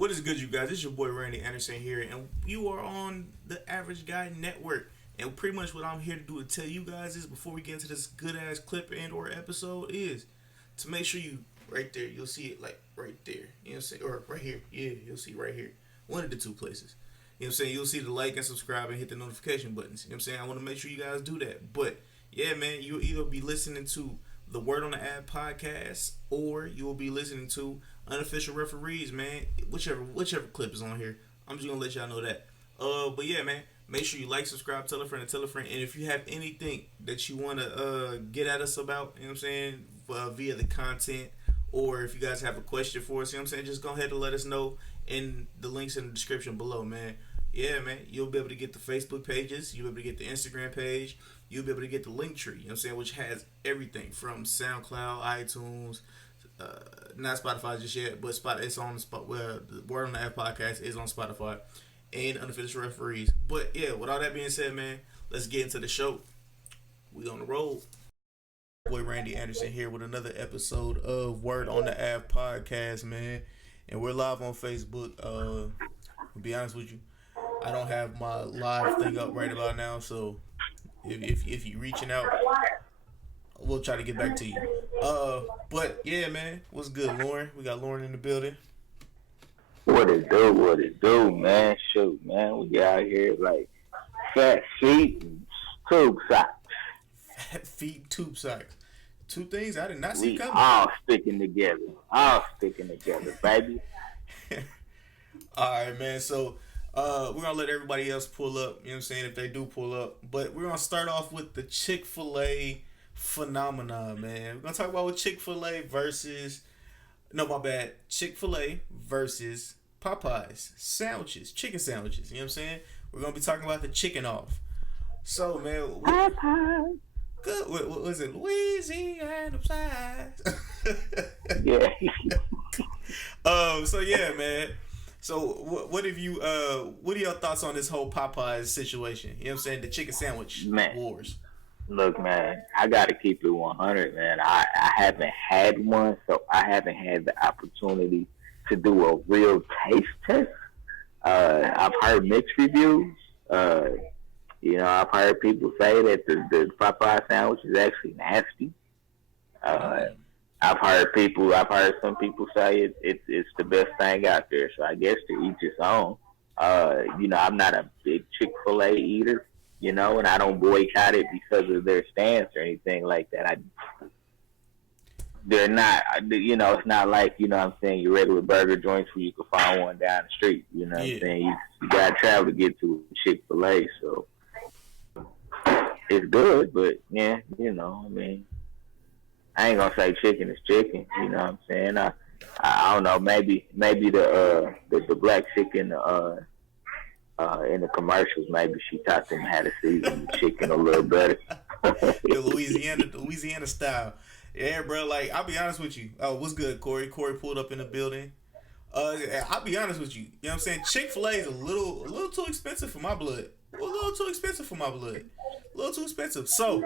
What is good, you guys? It's your boy Randy Anderson here, and you are on the Average Guy Network. And pretty much what I'm here to do to tell you guys is, before we get into this good ass clip and or episode, is to make sure you right there. You'll see it like right there. You know what I'm saying? Or right here. Yeah, you'll see right here. One of the two places. You know what I'm saying? You'll see the like and subscribe and hit the notification buttons. You know what I'm saying? I want to make sure you guys do that. But yeah, man, you'll either be listening to the Word on the Ad podcast, or you will be listening to Unofficial Referees, man. Whichever clip is on here, I'm just gonna let y'all know that. But yeah, man, make sure you like, subscribe, tell a friend, and tell a friend. And if you have anything that you wanna get at us about, you know what I'm saying, via the content, or if you guys have a question for us, you know what I'm saying, just go ahead and let us know in the links in the description below, man. Yeah, man, you'll be able to get the Facebook pages, you'll be able to get the Instagram page, you'll be able to get the link tree, you know what I'm saying, which has everything from SoundCloud, iTunes, not Spotify just yet, but it's on the spot where the Word on the App podcast is on Spotify and Unofficial Referees. But yeah, with all that being said, man, let's get into the show. We on the road. Boy Randy Anderson here with another episode of Word on the App podcast, man, and we're live on Facebook. To be honest with you, I don't have my live thing up right about now, so if you're reaching out, we'll try to get back to you. But yeah, man, what's good, Lauren? We got Lauren in the building. What it do, man? Shoot, man, we out here like fat feet and tube socks. Fat feet, tube socks. Two things I did not see coming. All sticking together, baby. All right, man. So we're gonna let everybody else pull up. You know what I'm saying? If they do pull up, but we're gonna start off with the Chick-fil-A phenomenon, man. We're gonna talk about Chick-fil-A versus Chick-fil-A versus Popeyes sandwiches, chicken sandwiches. You know what I'm saying? We're gonna be talking about the chicken off. So, man, Popeye. Good. What was it? Louisiana size. Yeah. So yeah, man. So what have you? What are your thoughts on this whole Popeyes situation? You know what I'm saying? The chicken sandwich wars. Look, man, I gotta keep it 100, man. I haven't had one, so I haven't had the opportunity to do a real taste test. I've heard mixed reviews. I've heard people say that the Popeye sandwich is actually nasty. I've heard some people say it's the best thing out there. So I guess to each his own. I'm not a big Chick-fil-A eater, and I don't boycott it because of their stance or anything like that. They're not, it's not like, I'm saying, your regular burger joints where you can find one down the street. You know what I'm saying? You got to travel to get to Chick-fil-A, so it's good, but yeah, I ain't gonna say chicken is chicken. You know what I'm saying? I don't know. Maybe the black chicken in the commercials. Maybe she taught them how to season the chicken a little better. The Louisiana style. Yeah, bro. Like, I'll be honest with you. Oh, what's good, Corey? Corey pulled up in the building. I'll be honest with you. You know what I'm saying? Chick-fil-A is a little too expensive for my blood. A little too expensive. So,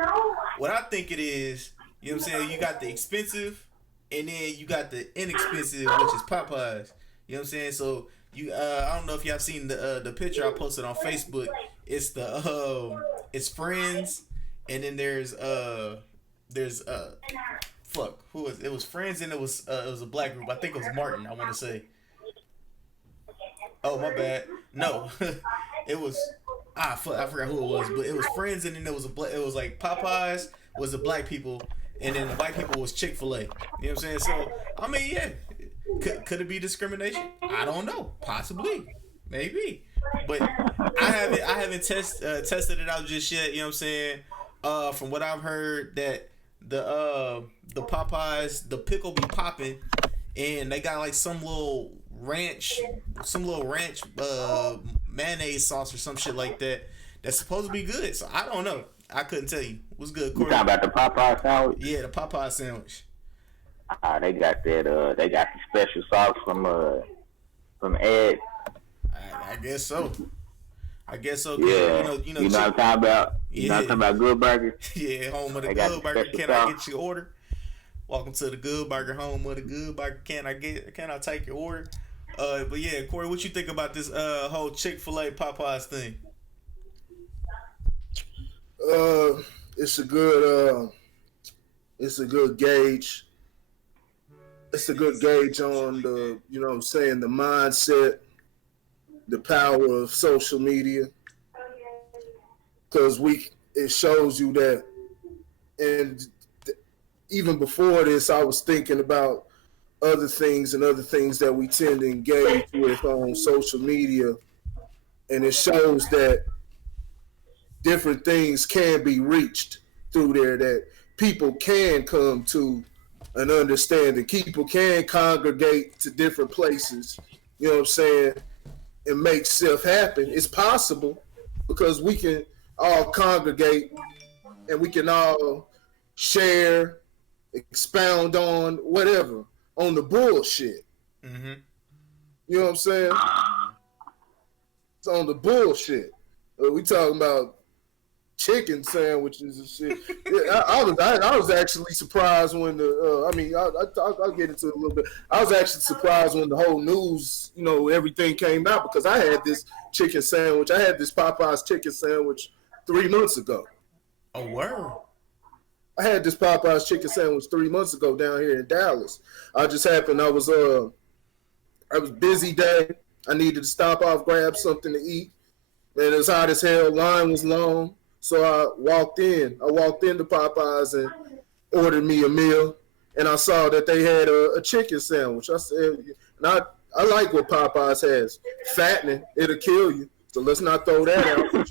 what I think it is, you know what I'm saying, you got the expensive, and then you got the inexpensive, which is Popeyes. You know what I'm saying? So, I don't know if y'all seen the picture I posted on Facebook. It's it's Friends, and then there's who was it? It was Friends, and it was a black group. I think it was Martin. I want to say. Oh, my bad. No, it was. I forgot who it was, but it was Friends, and then it was like Popeyes was the black people, and then the white people was Chick-fil-A. You know what I'm saying? So, I mean, yeah, could it be discrimination? I don't know. Possibly, maybe, but I haven't tested it out just yet. You know what I'm saying? From what I've heard, that the Popeyes, the pickle be popping, and they got like some little ranch mayonnaise sauce or some shit like that that's supposed to be good. So I don't know. I couldn't tell you. What's good, Corey? You talking about the Popeye sandwich? Yeah, the Popeye sandwich. They got that. They got the special sauce from Ed. I guess so. Yeah. You know what I'm talking about? You know what I'm talking about? Good Burger. Yeah, home of the Good Burger. Can I get your order? Welcome to the Good Burger, home of the Good Burger. Can I take your order? But yeah, Corey, what you think about this whole Chick-fil-A Popeyes thing? Uh, it's a good it's a good gauge. It's a good gauge on the what I'm saying, the mindset, the power of social media, because we it shows you that. And even before this, I was thinking about other things that we tend to engage with on social media, and it shows that different things can be reached through there, that people can come to an understanding. People can congregate to different places, you know what I'm saying, and make stuff happen. It's possible because we can all congregate and we can all share, expound on whatever, on the bullshit. Mm-hmm. You know what I'm saying? It's on the bullshit. We talking about chicken sandwiches and shit. Yeah, I was actually surprised when the I'll get into it a little bit. I was actually surprised when the whole news, everything came out, because I had this chicken sandwich. I had this Popeyes chicken sandwich 3 months ago. Oh, word. I had this Popeyes chicken sandwich 3 months ago down here in Dallas. I just happened. I was busy day. I needed to stop off, grab something to eat. Man, it was hot as hell. Line was long. So I walked in. I walked into Popeyes and ordered me a meal, and I saw that they had a chicken sandwich. I said, and I like what Popeyes has. Fattening, it'll kill you. So let's not throw that out.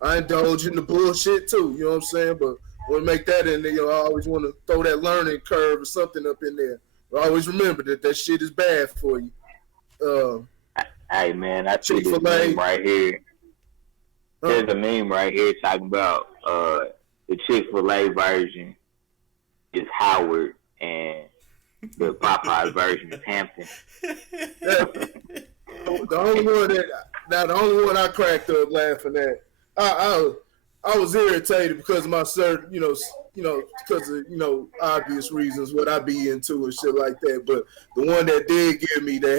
I indulge in the bullshit too. You know what I'm saying? But want to make that in there. I always want to throw that learning curve or something up in there. But always remember that shit is bad for you. Hey man, I see this meme right here. There's a meme right here talking about the Chick-fil-A version is Howard and the Popeyes version is Hampton. The only one I cracked up laughing at. I was irritated because of my certain, because of obvious reasons what I be into and shit like that. But the one that did give me that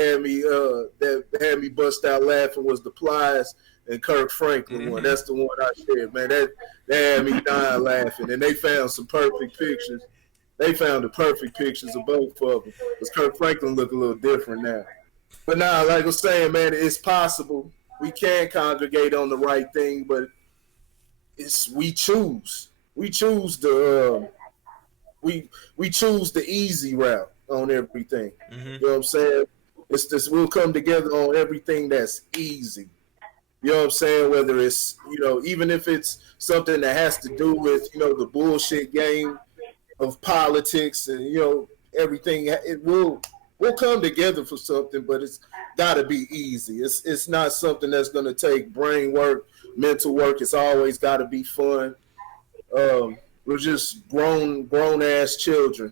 had me bust out laughing was the Plies and Kirk Franklin one. That's the one I shared, man. That had me dying laughing, and they found some perfect pictures. They found the perfect pictures of both of them. Because Kirk Franklin look a little different now. But now, like I was saying, man, it's possible. We can congregate on the right thing, but we choose. We choose the we choose the easy route on everything. Mm-hmm. You know what I'm saying? It's this. We'll come together on everything that's easy. You know what I'm saying? Whether it's, even if it's something that has to do with, the bullshit game of politics and, everything, we'll come together for something, but it's got to be easy. It's not something that's going to take brain work, mental work. It's always got to be fun. We're just grown ass children.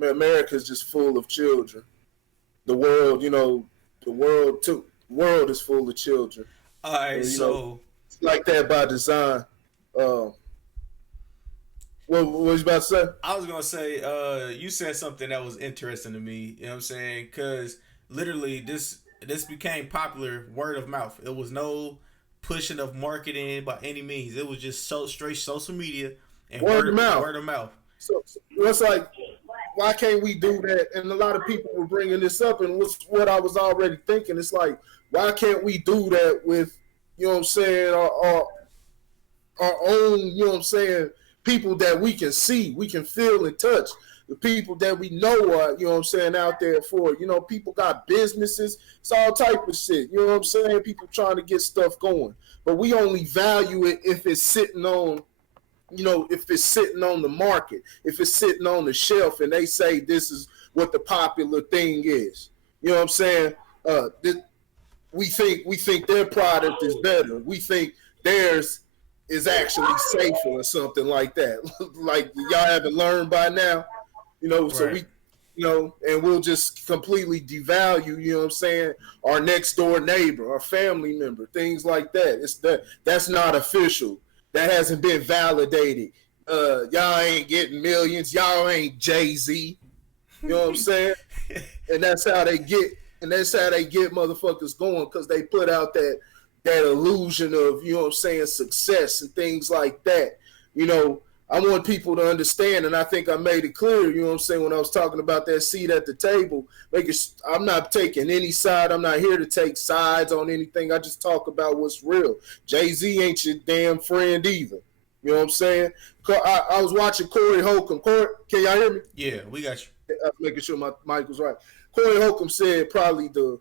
America's just full of children. The world, the world too. The world is full of children. All right, and, so it's like that by design. What was you about to say? I was gonna say, you said something that was interesting to me. You know what I'm saying? Because literally, this became popular word of mouth. It was no pushing of marketing by any means. It was just so straight social media and word of mouth. Word of mouth. So it's like, why can't we do that? And a lot of people were bringing this up, and what I was already thinking. It's like, why can't we do that with, what I'm saying, our own, what I'm saying, people that we can see, we can feel and touch, the people that we know are, what I'm saying, out there for, people got businesses, it's all type of shit, what I'm saying, people trying to get stuff going, but we only value it if it's sitting on, if it's sitting on the market, if it's sitting on the shelf, and they say this is what the popular thing is, what I'm saying, we think their product is better. We think theirs is actually safer or something like that. Like y'all haven't learned by now, so right. we, and we'll just completely devalue, what I'm saying, our next door neighbor, our family member, things like that. That's not official. That hasn't been validated. Y'all ain't getting millions. Y'all ain't Jay-Z. You know what I'm saying? And that's how they get And that's how they get motherfuckers going, because they put out that illusion of, you know what I'm saying, success and things like that. You know, I want people to understand, and I think I made it clear, you know what I'm saying, when I was talking about that seat at the table. I'm not taking any side. I'm not here to take sides on anything. I just talk about what's real. Jay-Z ain't your damn friend either. You know what I'm saying? I was watching Corey Holcomb. Corey, can y'all hear me? Yeah, we got you. I was making sure my mic was right. Corey Holcomb said probably the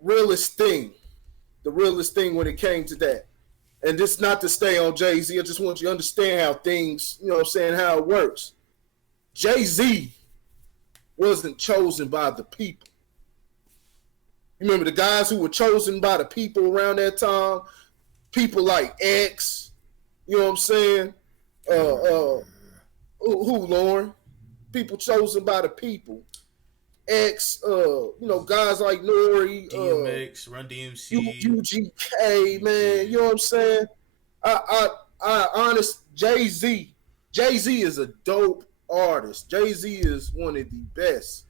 realest thing when it came to that. And this not to stay on Jay-Z. I just want you to understand how things, you know what I'm saying, how it works. Jay-Z wasn't chosen by the people. You remember the guys who were chosen by the people around that time? People like X, you know what I'm saying? Who, Lauren? People chosen by the people. X, you know, guys like Nori, DMX, Run DMC, UGK, man, you know what I'm saying? I honest, Jay-Z is a dope artist. Jay-Z is one of the best,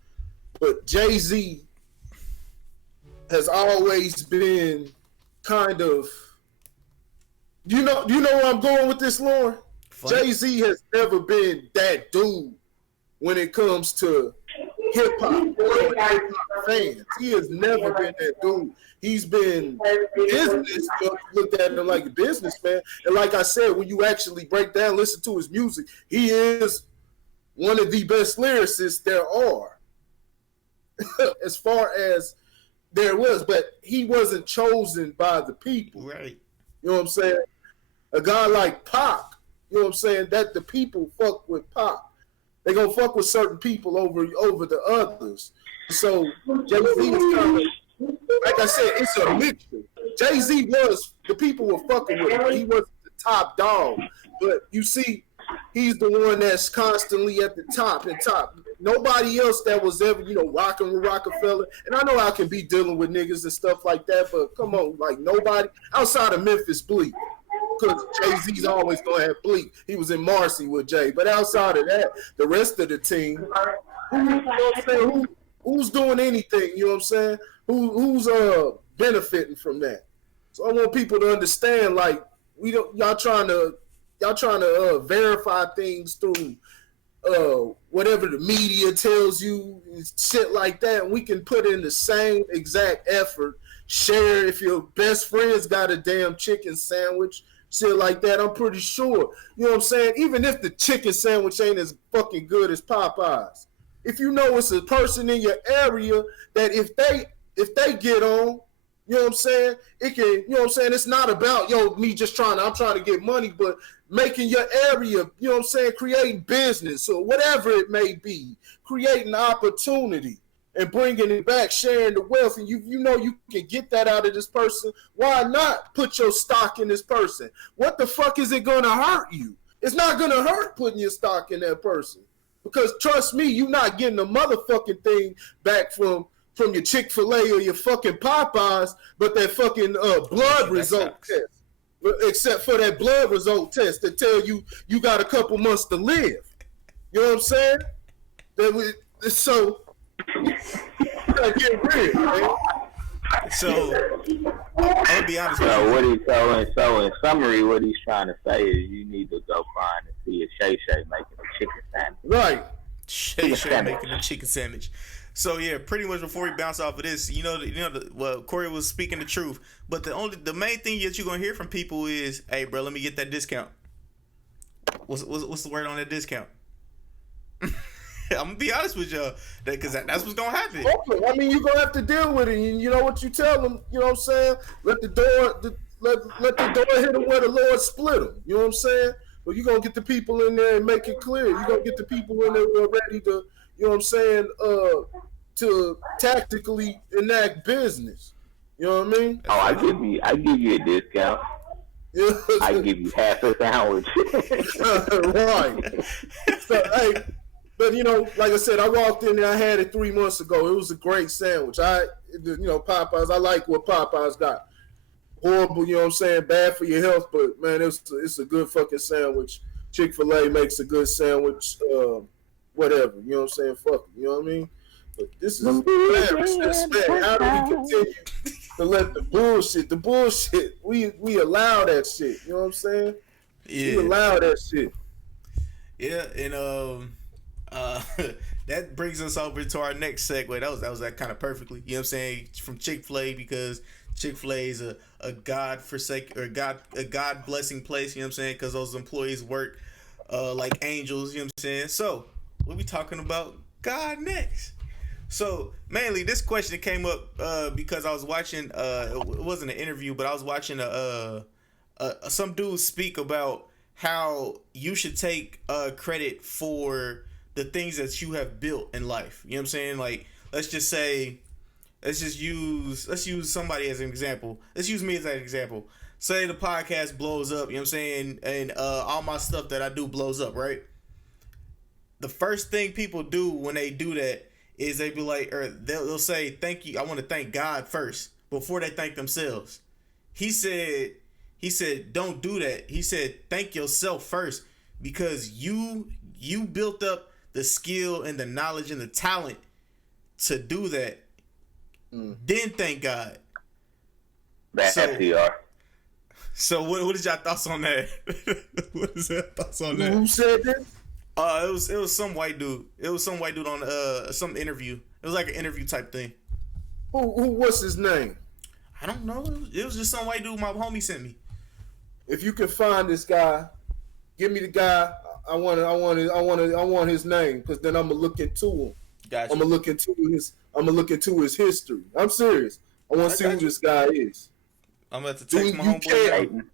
but Jay-Z has always been kind of, you know where I'm going with this, Lauren? Jay-Z has never been that dude when it comes to hip hop fans. He has never been that dude. He's been business, looked at him like a businessman. And like I said, when you actually break down, listen to his music, he is one of the best lyricists there are. As far as there was, but he wasn't chosen by the people. Right. You know what I'm saying? A guy like Pac, you know what I'm saying, that the people fuck with Pac. They gonna fuck with certain people over the others. So Jay-Z is kind of, like I said, it's a mixture. Jay-Z was, the people were fucking with him. He wasn't the top dog, but you see, he's the one that's constantly at the top and top. Nobody else that was ever, you know, rocking with Rockefeller. And I know I can be dealing with niggas and stuff like that, but come on, like nobody outside of Memphis Bleak. Because Jay-Z's always going to have Bleak. He was in Marcy with Jay. But outside of that, the rest of the team, who's doing anything, you know what I'm saying? Who's benefiting from that? So I want people to understand, like, y'all trying to verify things through whatever the media tells you, shit like that. And we can put in the same exact effort, share. If your best friend's got a damn chicken sandwich, shit like that, I'm pretty sure. You know what I'm saying? Even if the chicken sandwich ain't as fucking good as Popeyes, if you know it's a person in your area that if they get on, you know what I'm saying, it can, you know what I'm saying, it's not about, me just I'm trying to get money, but making your area, you know what I'm saying, creating business or whatever it may be, creating opportunity and bringing it back, sharing the wealth, and you know you can get that out of this person. Why not put your stock in this person? What the fuck is it gonna hurt you? It's not gonna hurt putting your stock in that person, because trust me, you're not getting a motherfucking thing back from your Chick-fil-A or your fucking Popeyes, but that fucking blood result test. Except for that blood result test that tell you got a couple months to live. You know what I'm saying? So gotta get real, man. So I'm gonna be honest with you. So in summary, what he's trying to say is you need to go find and see a Shay Shay making a chicken sandwich. Right. Shay Shay making a chicken sandwich. So yeah, pretty much before we bounce off of this, well, Corey was speaking the truth, but the main thing that you're gonna hear from people is, "Hey, bro, let me get that discount." What's the word on that discount? I'm gonna be honest with y'all, because that's what's gonna happen. I mean, you're gonna have to deal with it. And you know what you tell them. You know what I'm saying? Let the door hit them where the Lord split them. You know what I'm saying? But you're gonna get the people in there and make it clear. You're gonna get the people in there who are ready to, you know what I'm saying, to tactically enact business. You know what I mean? Oh, I give you a discount. I give you half a sandwich. Right. So, hey, but like I said, I walked in there. I had it 3 months ago. It was a great sandwich. Popeyes. I like what Popeyes got. Horrible, you know what I'm saying? Bad for your health, but man, it's a good fucking sandwich. Chick-fil-A makes a good sandwich. Whatever, you know what I'm saying? Fuck it, you know what I mean? But this is embarrassing, man. How do we continue to let the bullshit, we allow that shit. You know what I'm saying? Yeah. We allow that shit. Yeah, and uh, that brings us over to our next segue. That was that kind of perfectly. You know what I'm saying? From Chick-fil-A, because Chick-fil-A is a God forsake or a God blessing place. You know what I'm saying? Because those employees work like angels. You know what I'm saying? So we'll be talking about God next. So mainly this question came up because I was watching. It wasn't an interview, but I was watching some dude speak about how you should take credit for the things that you have built in life. You know what I'm saying? Like, let's use somebody as an example. Let's use me as an example. Say the podcast blows up, you know what I'm saying? And all my stuff that I do blows up, right? The first thing people do when they do that is they be like, or they'll say, thank you. I want to thank God first before they thank themselves. He said, don't do that. He said, thank yourself first, because you built up the skill and the knowledge and the talent to do that. Then thank God. That's FDR. So what is y'all thoughts on that? What is your thoughts on that? Who said that? It was some white dude. It was some white dude on some interview. It was like an interview type thing. Who what's his name? I don't know. It was just some white dude my homie sent me. If you can find this guy, give me the guy. I want his name, because then I'm gonna look into him. Gotcha. I'm gonna look into his history. I'm serious. I want to see who this guy is. I'm about to text my homeboy.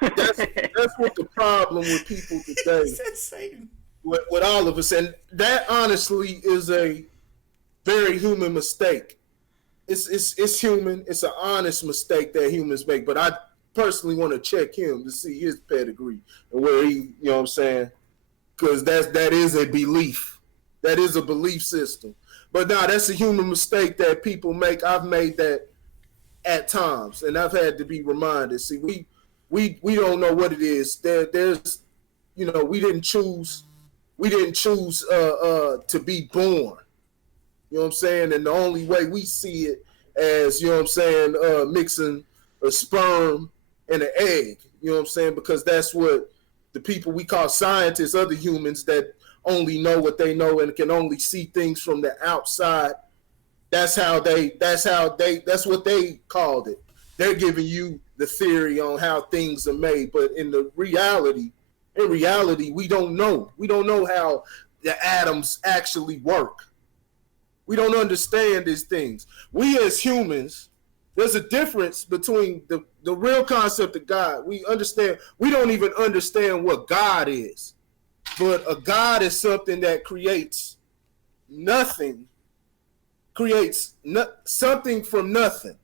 That's what the problem with people today. Satan. With all of us, and that honestly is a very human mistake. It's human. It's an honest mistake that humans make. But I personally want to check him to see his pedigree and where he, you know what I'm saying? Because that is a belief. That is a belief system. But nah, that's a human mistake that people make. I've made that at times, and I've had to be reminded. See, we don't know what it is. There's, you know, we didn't choose to be born. You know what I'm saying? And the only way we see it as, you know what I'm saying, mixing a sperm and an egg. You know what I'm saying? Because that's what the people we call scientists, other humans that only know what they know and can only see things from the outside. That's what they called it. They're giving you the theory on how things are made, but in reality, we don't know. We don't know how the atoms actually work. We don't understand these things. We as humans, there's a difference between the real concept of God. We don't even understand what God is. But a God is something that creates something from nothing.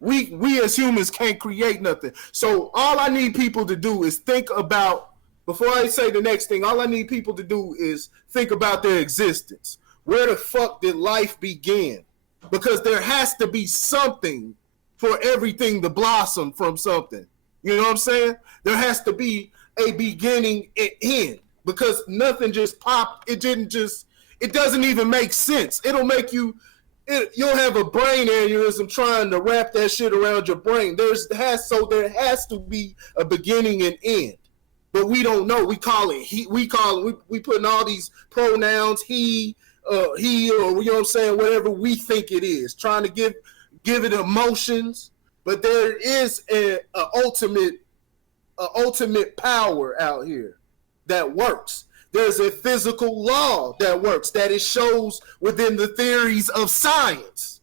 We as humans can't create nothing. So all I need people to do is think about, before I say the next thing, all I need people to do is think about their existence. Where the fuck did life begin? Because there has to be something for everything to blossom from something. You know what I'm saying? There has to be a beginning and end, because nothing just popped. It doesn't even make sense. It'll make you'll have a brain aneurysm trying to wrap that shit around your brain. There has to be a beginning and end. But we don't know. We call it he. We put in all these pronouns, he, or you know what I'm saying, whatever we think it is, trying to give it emotions. But there is a ultimate power out here that works. There's a physical law that works, that it shows within the theories of science.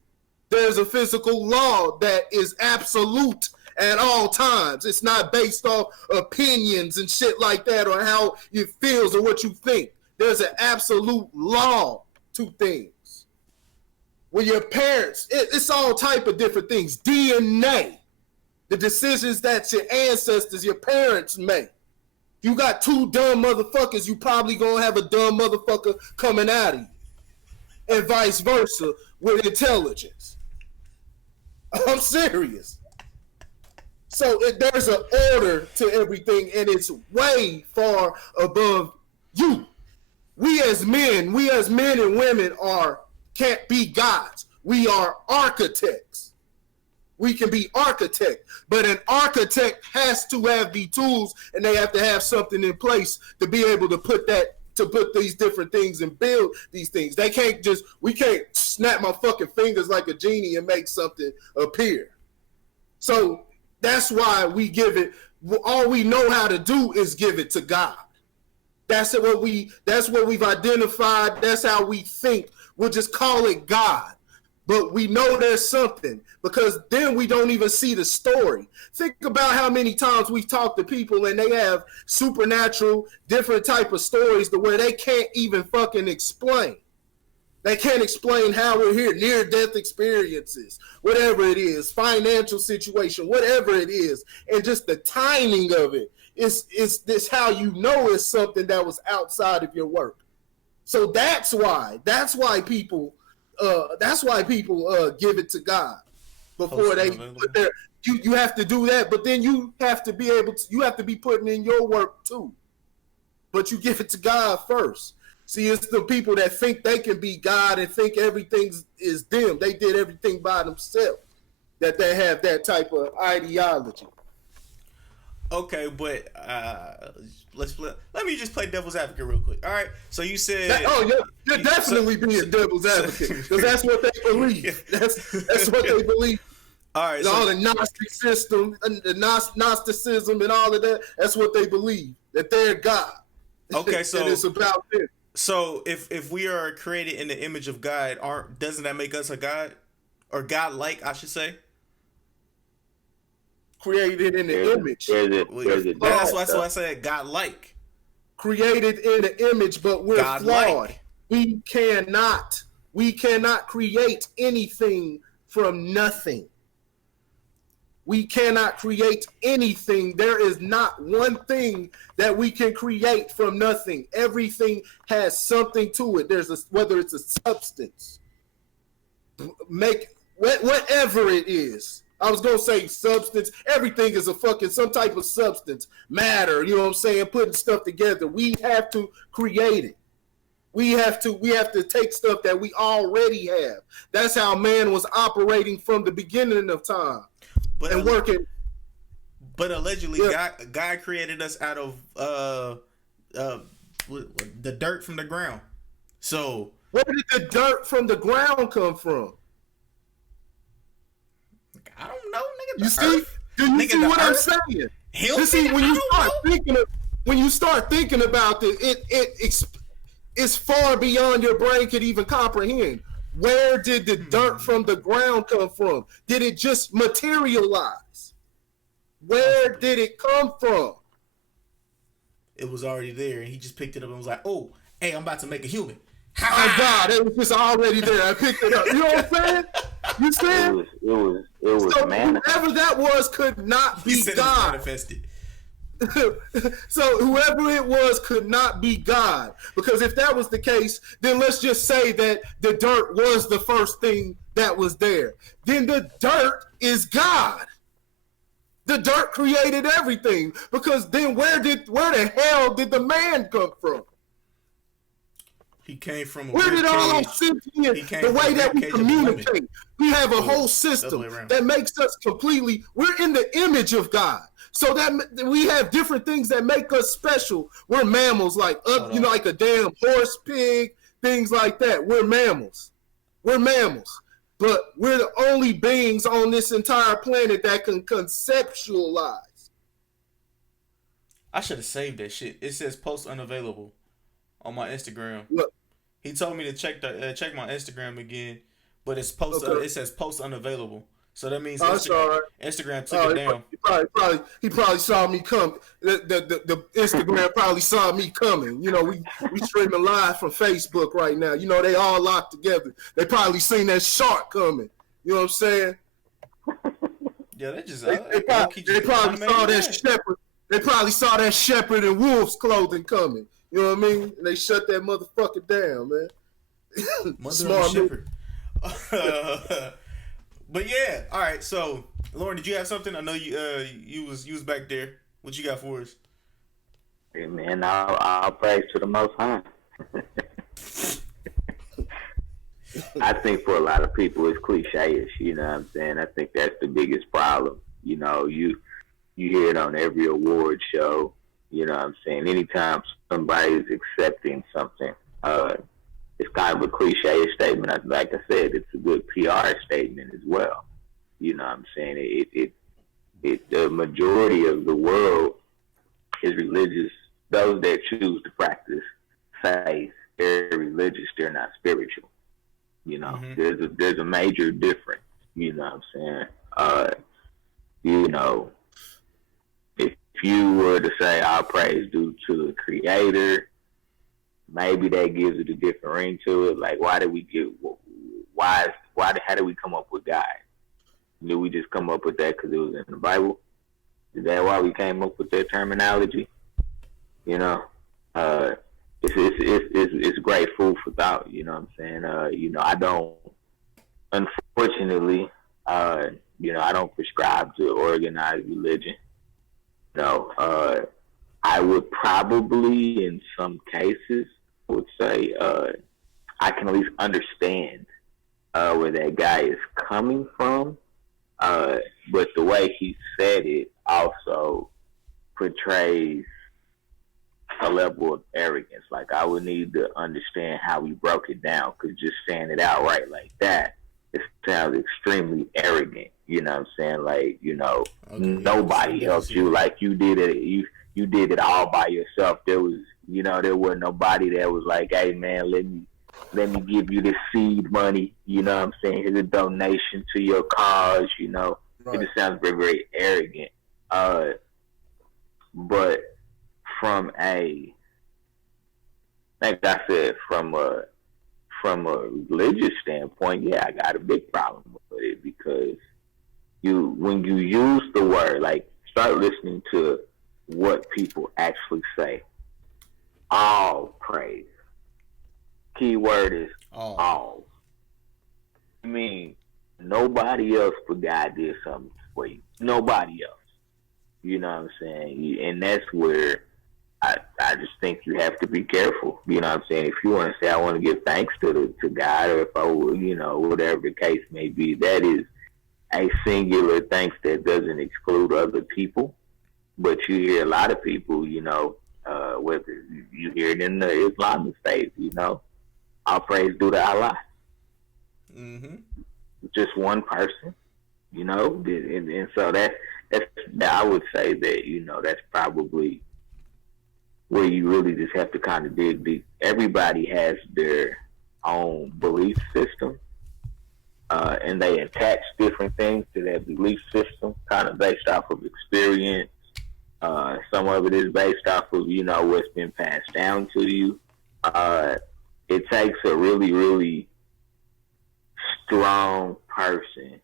There's a physical law that is absolute at all times. It's not based off opinions and shit like that, or how it feels or what you think. There's an absolute law to things. When your parents, it's all type of different things. DNA, the decisions that your ancestors, your parents make. You got two dumb motherfuckers, you probably gonna have a dumb motherfucker coming out of you. And vice versa with intelligence. I'm serious. So there's an order to everything, and it's way far above you. we as men and women can't be gods. We are architects. We can be architect, but an architect has to have the tools, and they have to have something in place to be able to put these different things and build these things. We can't snap my fucking fingers like a genie and make something appear. So that's why we give it. All we know how to do is give it to God. That's what we've identified. That's how we think. We'll just call it God. But we know there's something, because then we don't even see the story. Think about how many times we've talked to people and they have supernatural, different type of stories to where they can't even fucking explain. They can't explain how we're here, near-death experiences, whatever it is, financial situation, whatever it is, and just the timing of it is this how you know it's something that was outside of your work. So that's why people give it to God before they put their. You have to do that, but then you have to be putting in your work too. But you give it to God first. See, it's the people that think they can be God and think everything is them. They did everything by themselves. That they have that type of ideology. Okay, but let me just play devil's advocate real quick. All right, so you said you're definitely being devil's advocate, because that's what they believe. That's what they believe. All right, all the Gnostic system and the Gnosticism and all of that. That's what they believe, that they're God. Okay, so it's about them. So if we are created in the image of God, doesn't that make us a God, or God-like, I should say? Created in the image. That's why I said God-like. Created in the image, but we're God-like. Flawed. We cannot create anything from nothing. We cannot create anything. There is not one thing that we can create from nothing. Everything has something to it. Whether it's a substance, whatever it is. I was gonna say substance. Everything is a fucking some type of substance, matter. You know what I'm saying? Putting stuff together. We have to create it. We have to take stuff that we already have. That's how man was operating from the beginning of time. And working. But allegedly, God created us out of the dirt from the ground. So where did the dirt from the ground come from? I don't know, nigga. You see? Do you see what I'm saying? You see, when you start thinking about it, it's far beyond your brain could even comprehend. Where did the dirt from the ground come from? Did it just materialize? Where did it come from? It was already there, and he just picked it up and was like, "Oh, hey, I'm about to make a human." Oh God, it was just already there. I picked it up. You know what I'm saying? You saying? It was so manifested. Whoever that was could not be God. Manifested. So whoever it was could not be God, because if that was the case, then let's just say that the dirt was the first thing that was there. Then the dirt is God. The dirt created everything, because then where the hell did the man come from? He came from where did all those sentient, the way that we communicate? We have a whole system that makes us completely. We're in the image of God. So that we have different things that make us special. We're mammals, like a damn horse, pig, things like that. We're mammals. But we're the only beings on this entire planet that can conceptualize. I should have saved that shit. It says post unavailable on my Instagram. Look. He told me to check my Instagram again, but it's post. Okay. It says post unavailable. So that means Instagram took it down. He probably saw me come. The Instagram probably saw me coming. You know, we streaming live from Facebook right now. You know, they all locked together. They probably seen that shark coming. You know what I'm saying? Yeah, they just they probably saw that shepherd. They probably saw that shepherd in wolf's clothing coming. You know what I mean? And they shut that motherfucker down, man. Smart shepherd. But yeah, all right. So, Lauren, did you have something? I know you was back there. What you got for us? Hey, man, I'll praise to the Most High. I think for a lot of people it's cliche-ish, you know what I'm saying? I think that's the biggest problem. You know, you hear it on every award show, you know what I'm saying? Anytime somebody's accepting something, it's kind of a cliche statement. Like I said, it's a good PR statement as well. You know what I'm saying? The majority of the world is religious. Those that choose to practice faith, they're religious, they're not spiritual. You know, there's a major difference. You know what I'm saying? You know, if you were to say all praise due to the Creator, maybe that gives it a different ring to it. Like, how did we come up with God? Did we just come up with that because it was in the Bible? Is that why we came up with that terminology? You know, it's great food for thought. You know what I'm saying? You know, I don't, unfortunately, you know, I don't prescribe to organized religion. No, I would probably, in some cases, would say I can at least understand where that guy is coming from. But the way he said it also portrays a level of arrogance. Like, I would need to understand how he broke it down, because just saying it outright like that, it sounds extremely arrogant. You know what I'm saying? Like, you know, nobody helped you. Like, you did it. You did it all by yourself. There was, you know, there was nobody that was like, hey man, let me give you this seed money. You know what I'm saying? Here's a donation to your cause. You know, right. It just sounds very, very arrogant. But from like I said, from a religious standpoint, yeah, I got a big problem with it, because when you use the word, like, start listening to what people actually say. All praise. Key word is all. I mean, nobody else but God did something for you. Nobody else. You know what I'm saying? And that's where I just think you have to be careful. You know what I'm saying? If you want to say, I want to give thanks to God, or if I will, you know, whatever the case may be, that is a singular thanks that doesn't exclude other people. But you hear a lot of people, you know, whether you hear it in the Islamic faith, you know, all praise due to Allah. Mm-hmm. Just one person, you know, and so that's I would say that, you know, that's probably where you really just have to kind of dig deep. Everybody has their own belief system, and they attach different things to that belief system, kind of based off of experience. Some of it is based off of, you know, what's been passed down to you. It takes a really, really strong person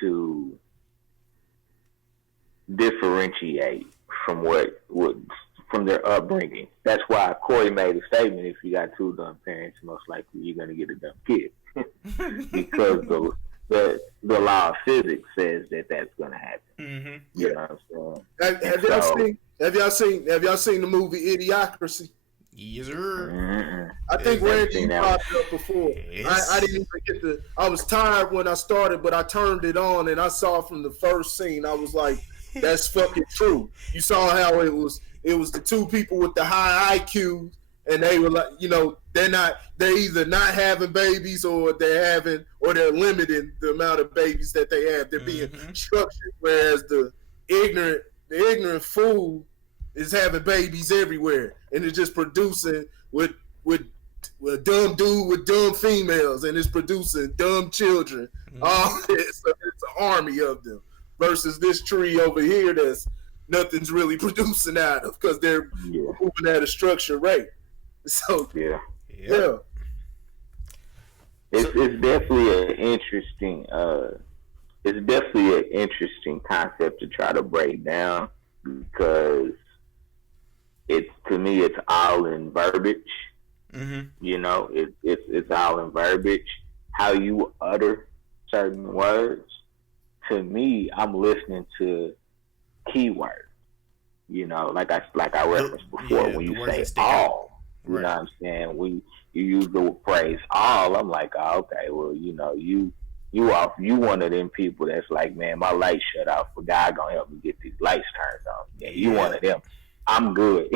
to differentiate from from their upbringing. That's why Corey made a statement: if you got two dumb parents, most likely you're going to get a dumb kid, because the law of physics says that that's going to happen. Mm-hmm. You know what I'm saying? Have y'all seen the movie Idiocracy? Yes, sir. Mm-mm. I think Randy brought it up before. Yes. I didn't even get I was tired when I started, but I turned it on and I saw from the first scene. I was like, that's fucking true. You saw how it was the two people with the high IQs, and they were like, you know, they're either not having babies, or they're limiting the amount of babies that they have. They're being structured, whereas the ignorant fool is having babies everywhere, and it's just producing with a dumb dude with dumb females, and it's producing dumb children. All this, so it's an army of them. Versus this tree over here that's nothing's really producing out of, because they're moving at a structured rate. So yeah. It's definitely an interesting concept to try to break down, because to me it's all in verbiage. Mm-hmm. You know, it's all in verbiage. How you utter certain words. To me, I'm listening to keywords. You know, like I referenced before, when you say all. You know Right. what I'm saying? You use the phrase all. I'm like, oh, okay, well, you one of them people that's like, man, my lights shut off, but God gonna help me get these lights turned on. Yeah, you one Yeah. of them. I'm good.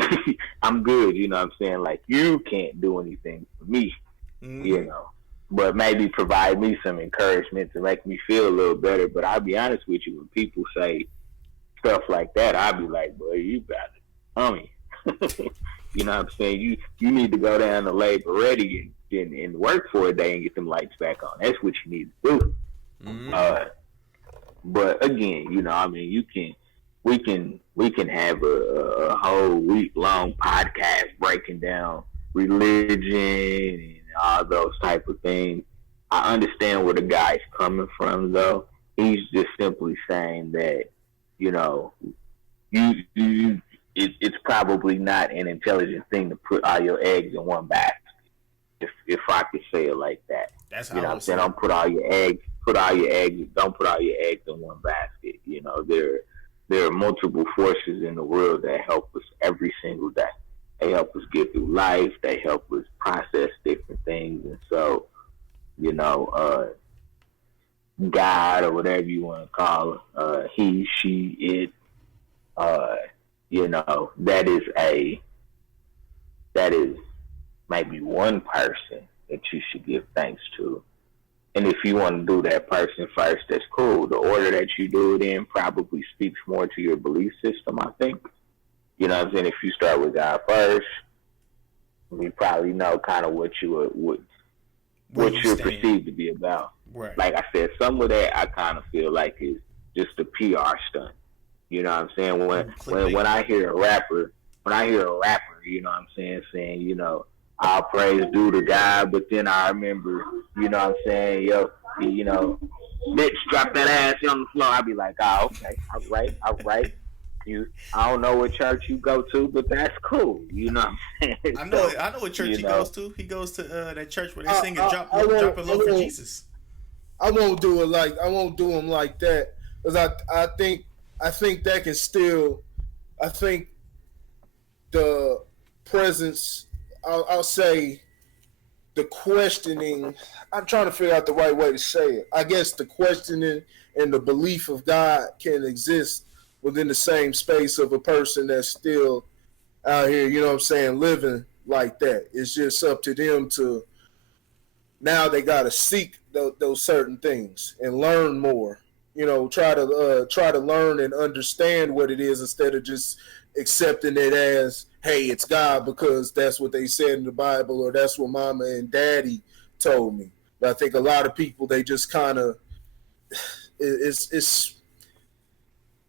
I'm good. You know what I'm saying? Like, you can't do anything for me. Mm-hmm. You know, but maybe provide me some encouragement to make me feel a little better. But I'll be honest with you, when people say stuff like that, I'll be like, boy, you got it, homie. You know what I'm saying? You need to go down to labor ready and work for a day and get them lights back on. That's what you need to do. Mm-hmm. Uh, but again, I mean, we can have a whole week long podcast breaking down religion and all those type of things. I understand where the guy's coming from, though. He's just simply saying that, you know, it's probably not an intelligent thing to put all your eggs in one basket. If I could say it like that, That's you how know I what I'm would saying? say it. Don't put all your eggs. Don't put all your eggs in one basket. There are multiple forces in the world that help us every single day. They help us get through life. They help us process different things, and so you know, God or whatever you want to call it, he, she, it, uh, that is maybe one person that you should give thanks to. And if you want to do that person first, that's cool. The order that you do it in probably speaks more to your belief system, I think. You know what I'm saying? If you start with God first, we probably know kind of what Where what you you're stand. perceived to be about. Right. Like I said, some of that I kind of feel like is just a PR stunt. You know what I'm saying? When Clickbait. I hear a rapper, you know what I'm saying, all praise due to God, but then I remember, you know what I'm saying, bitch, drop that ass on the floor. I'd be like, oh, okay, all right. I don't know what church you go to, but that's cool. You know what I'm saying? I know So, it. I know what church you he know, goes to. He goes to that church where they I, sing it, I, I drop won't it I low for won't Jesus. I won't do it like I won't do them like that because I think that can still I think the presence I'll say the questioning. I'm trying to figure out the right way to say it. I guess the questioning and the belief of God can exist within the same space of a person that's still out here, you know what I'm saying, living like that. It's just up to them to now they got to seek those certain things and learn more. Try to learn and understand what it is instead of just accepting it as, hey, it's God because that's what they said in the Bible or that's what Mama and Daddy told me. But I think a lot of people they just kind of it's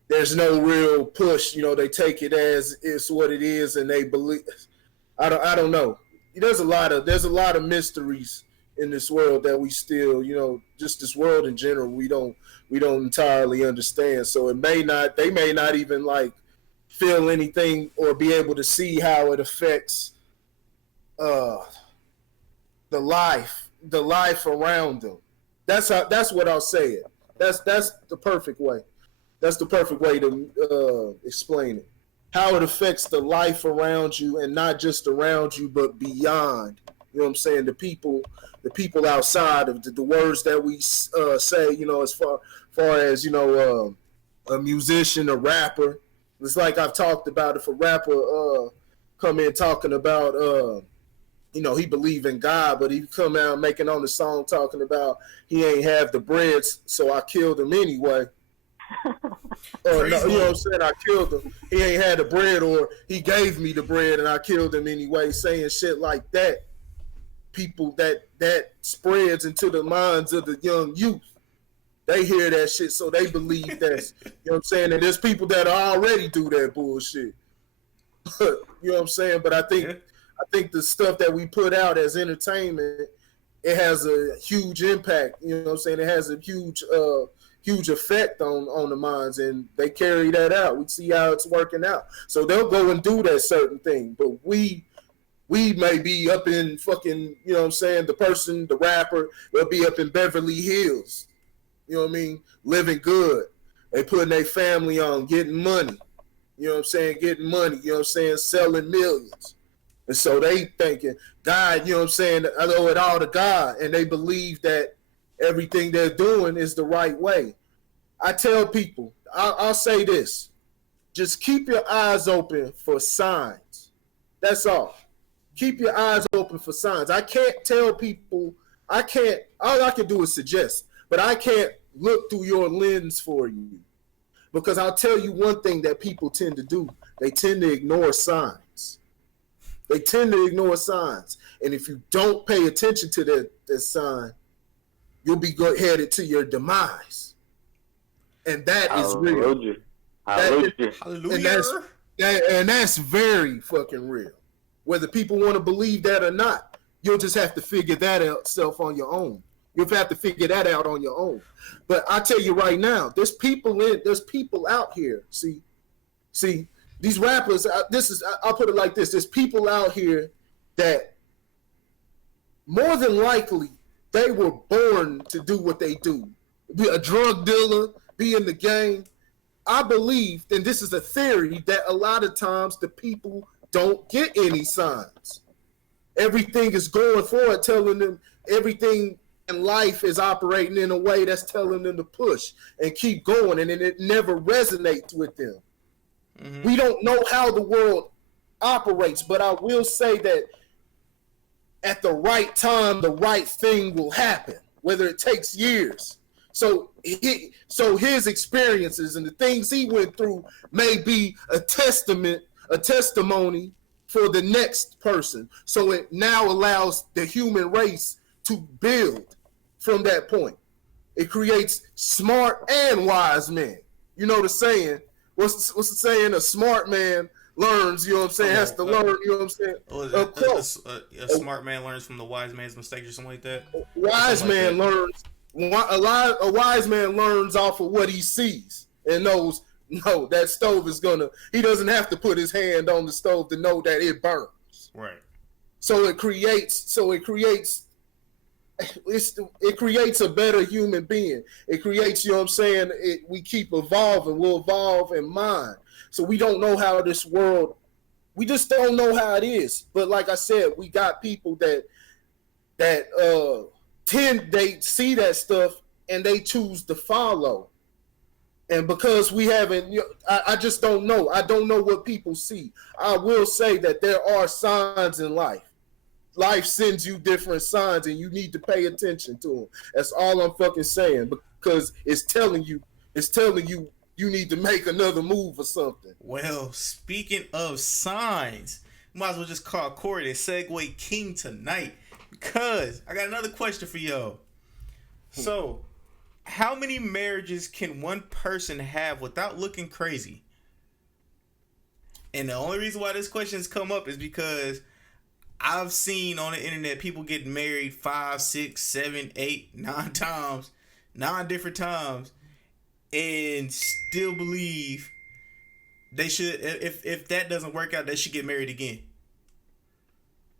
there's no real push. They take it as it's what it is and they believe. I don't know. There's a lot of mysteries in this world that we still, just this world in general, we don't entirely understand. So they may not even like feel anything or be able to see how it affects uh the life around them. That's what I'll say it. That's the perfect way. That's the perfect way to explain it. How it affects the life around you and not just around you, but beyond. You know what I'm saying? The people outside of the words that we say. As far as a musician, a rapper. It's like I've talked about. If a rapper come in talking about he believe in God, but he come out making on the song talking about he ain't have the bread, so I killed him anyway. Or no, Praise you know what I'm Lord. saying? I killed him. He ain't had the bread, or he gave me the bread and I killed him anyway. Saying shit like that, people that spreads into the minds of the young youth. They hear that shit, so they believe that's you know what I'm saying. And there's people that already do that bullshit. You know what I'm saying? But I think Yeah. I think the stuff that we put out as entertainment, it has a huge impact. You know what I'm saying? It has a huge effect on the minds, and they carry that out. We see how it's working out, so they'll go and do that certain thing. But we may be up in fucking, you know what I'm saying, the rapper, they'll be up in Beverly Hills. You know what I mean? Living good. They putting their family on, getting money. You know what I'm saying? Getting money. You know what I'm saying? Selling millions. And so they thinking, God, you know what I'm saying, I owe it all to God. And they believe that everything they're doing is the right way. I tell people, I'll say this. Just keep your eyes open for signs. That's all. Keep your eyes open for signs. I can't tell people, all I can do is suggest, but I can't look through your lens for you. Because I'll tell you one thing that people tend to do. They tend to ignore signs. They tend to ignore signs. And if you don't pay attention to that sign, you'll be headed to your demise. And that is real. Hallelujah. And that's very fucking real. Whether people want to believe that or not, you'll just have to figure that out self on your own. You'll have to figure that out on your own. But I tell you right now, there's people out here. See, these rappers. I'll put it like this: there's people out here that more than likely they were born to do what they do, be a drug dealer, be in the game. I believe, and this is a theory, that a lot of times the people don't get any signs. Everything is going forward, telling them everything in life is operating in a way that's telling them to push and keep going, and it never resonates with them. Mm-hmm. We don't know how the world operates, but I will say that at the right time, the right thing will happen, whether it takes years. So his experiences and the things he went through may be a testimony for the next person. So it now allows the human race to build from that point. It creates smart and wise men. You know the saying. What's the saying? A smart man learns, you know what I'm saying, has to learn, you know what I'm saying? A smart man learns from the wise man's mistakes or something like that? A wise man learns off of what he sees and knows, no, that stove is he doesn't have to put his hand on the stove to know that it burns. Right. So it creates a better human being. It creates, you know what I'm saying, we keep evolving, we'll evolve in mind. So we don't know how this world, we just don't know how it is. But like I said, we got people that they see that stuff and they choose to follow. And because we haven't, I just don't know. I don't know what people see. I will say that there are signs in life. Life sends you different signs and you need to pay attention to them. That's all I'm fucking saying, because it's telling you you need to make another move or something. Well, speaking of signs, might as well just call Corey the Segway King tonight, because I got another question for y'all. So, how many marriages can one person have without looking crazy? And the only reason why this question has come up is because I've seen on the internet people get married 5, 6, 7, 8, 9 times, 9 different times, and still believe they should, if that doesn't work out, they should get married again.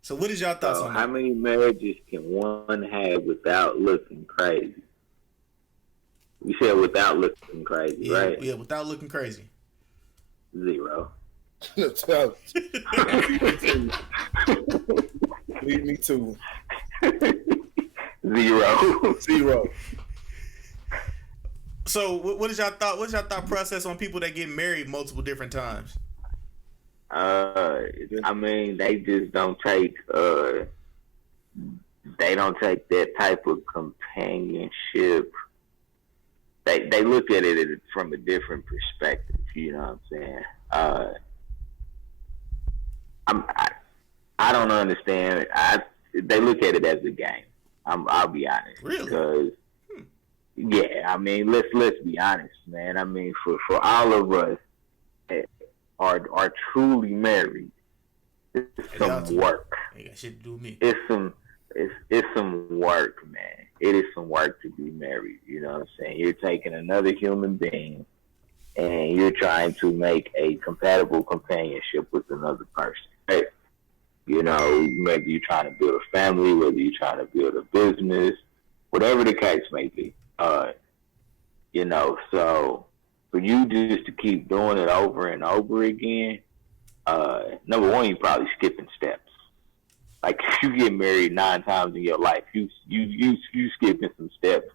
So what is y'all thoughts on that? How many marriages can one have without looking crazy? You said without looking crazy, right? Yeah, without looking crazy. 0. Lead me to 0. So what is y'all thought? What's y'all thought process on people that get married multiple different times? I mean, they just don't take that type of companionship. They look at it from a different perspective. You know what I'm saying? I don't understand. They look at it as a game. I'll be honest. Really? Because yeah, I mean, let's be honest, man. I mean, for all of us that are truly married, it's some work. Ain't got shit to do with me. It's some work, man. It is some work to be married. You know what I'm saying? You're taking another human being and you're trying to make a compatible companionship with another person. Right? You know, maybe you're trying to build a family, whether you're trying to build a business, whatever the case may be. You know, so for you just to keep doing it over and over again, number one, you're probably skipping steps. Like if you get married 9 times in your life, you skipping some steps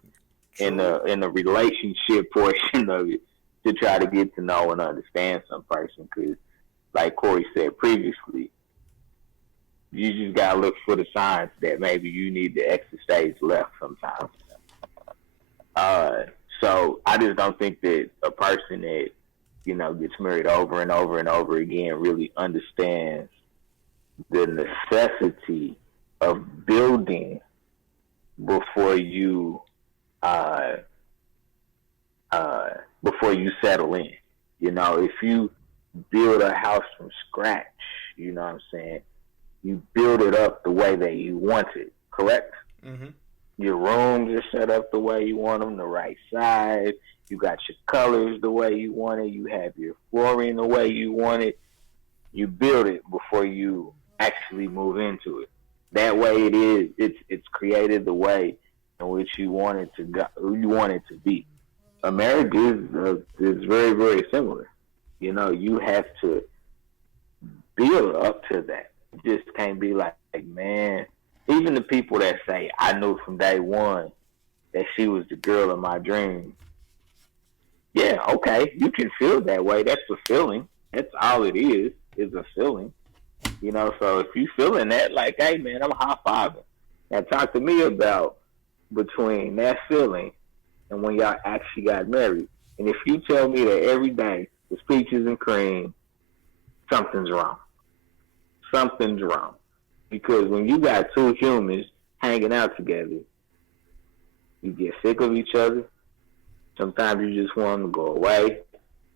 in the relationship portion of it to try to get to know and understand some person. Because, like Corey said previously, you just gotta look for the signs that maybe you need the extra stage left sometimes. So I just don't think that a person that gets married over and over and over again really understands the necessity of building before you settle in. If you build a house from scratch, you know what I'm saying, you build it up the way that you want it, correct? Mm-hmm. Your rooms are set up the way you want them, the right size. You got your colors the way you want it. You have your flooring the way you want it. You build it before you actually move into it. That way it's created the way in which you want it to go, you want it to be. A marriage is very, very similar. You have to build up to that. You just can't be like, man, even the people that say, I knew from day one that she was the girl of my dreams. Yeah, okay, you can feel that way. That's a feeling. That's all it is a feeling. So if you feeling that, like, hey, man, I'm high-fiving. Now talk to me about between that feeling and when y'all actually got married. And if you tell me that every day is peaches and cream, something's wrong. Something's wrong. Because when you got two humans hanging out together, you get sick of each other. Sometimes you just want them to go away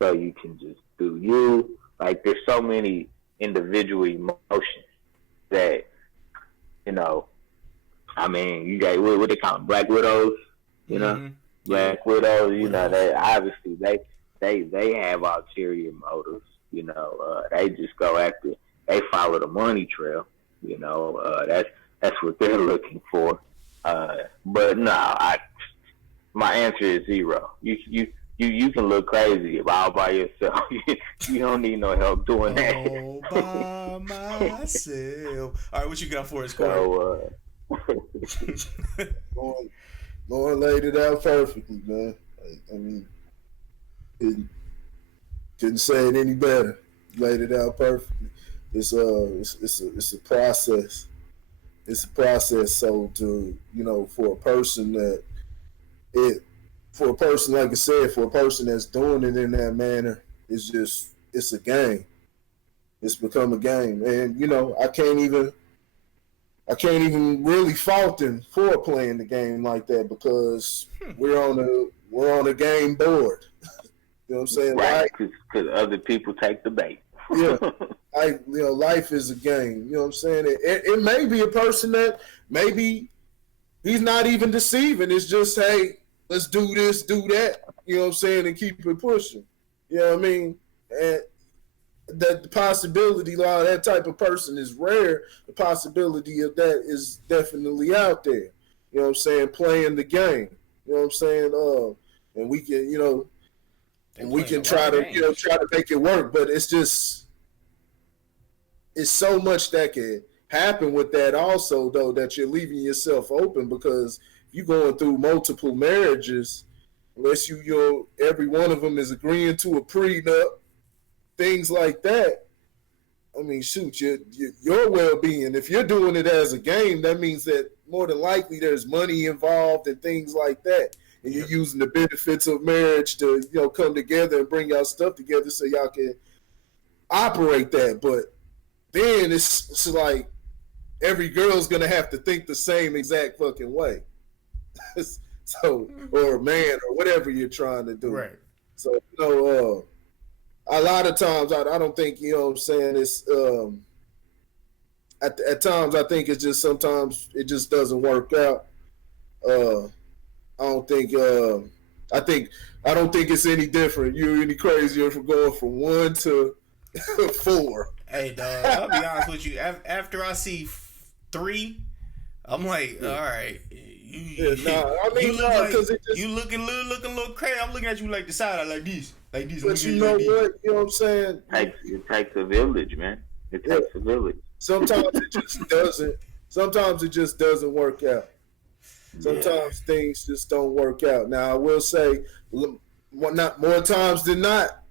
so you can just do you. Like, there's so many individual emotions that, you got, what they call them, Black Widows, Mm-hmm. Black Widows, they obviously, they have ulterior motives, they just go after, they follow the money trail. That's what they're looking for. But no, my answer is 0. You can look crazy all by yourself. You don't need no help doing that. All by myself. All right, what you got for us, Corey? Lauren laid it out perfectly, man. I mean, couldn't say it any better. Laid it out perfectly. It's a process. It's a process. So for a person like I said, for a person that's doing it in that manner, it's a game. It's become a game, and I can't even really fault them for playing the game like that because we're on a game board. You know what I'm saying? Right, because other people take the bait. Yeah. Life is a game. You know what I'm saying? It may be a person that maybe he's not even deceiving. It's just, hey, let's do this, do that. You know what I'm saying? And keep it pushing. You know what I mean? And that the possibility, that type of person is rare. The possibility of that is definitely out there. You know what I'm saying? Playing the game. You know what I'm saying? And we can, and we can try to make it work, but it's so much that can happen with that also, though, that you're leaving yourself open because you're going through multiple marriages, unless every one of them is agreeing to a prenup, things like that. I mean, shoot, your well-being, if you're doing it as a game, that means that more than likely there's money involved and things like that. And you're using the benefits of marriage to, come together and bring y'all stuff together so y'all can operate that. But then it's like every girl's going to have to think the same exact fucking way. Or a man or whatever you're trying to do. Right. So, a lot of times I don't think, what I'm saying, it's at times I think it's just sometimes it just doesn't work out. I don't think it's any different. You're any crazier for going from 1 to 4. Hey, dog, I'll be honest with you. After I see 3, I'm like, all right. You looking a little crazy. I'm looking at you like the side, like this. But you know what? You know what I'm saying? It takes a village, man. It takes a village. Sometimes it just doesn't. Sometimes it just doesn't work out. Sometimes things just don't work out. Now I will say, not more times than not,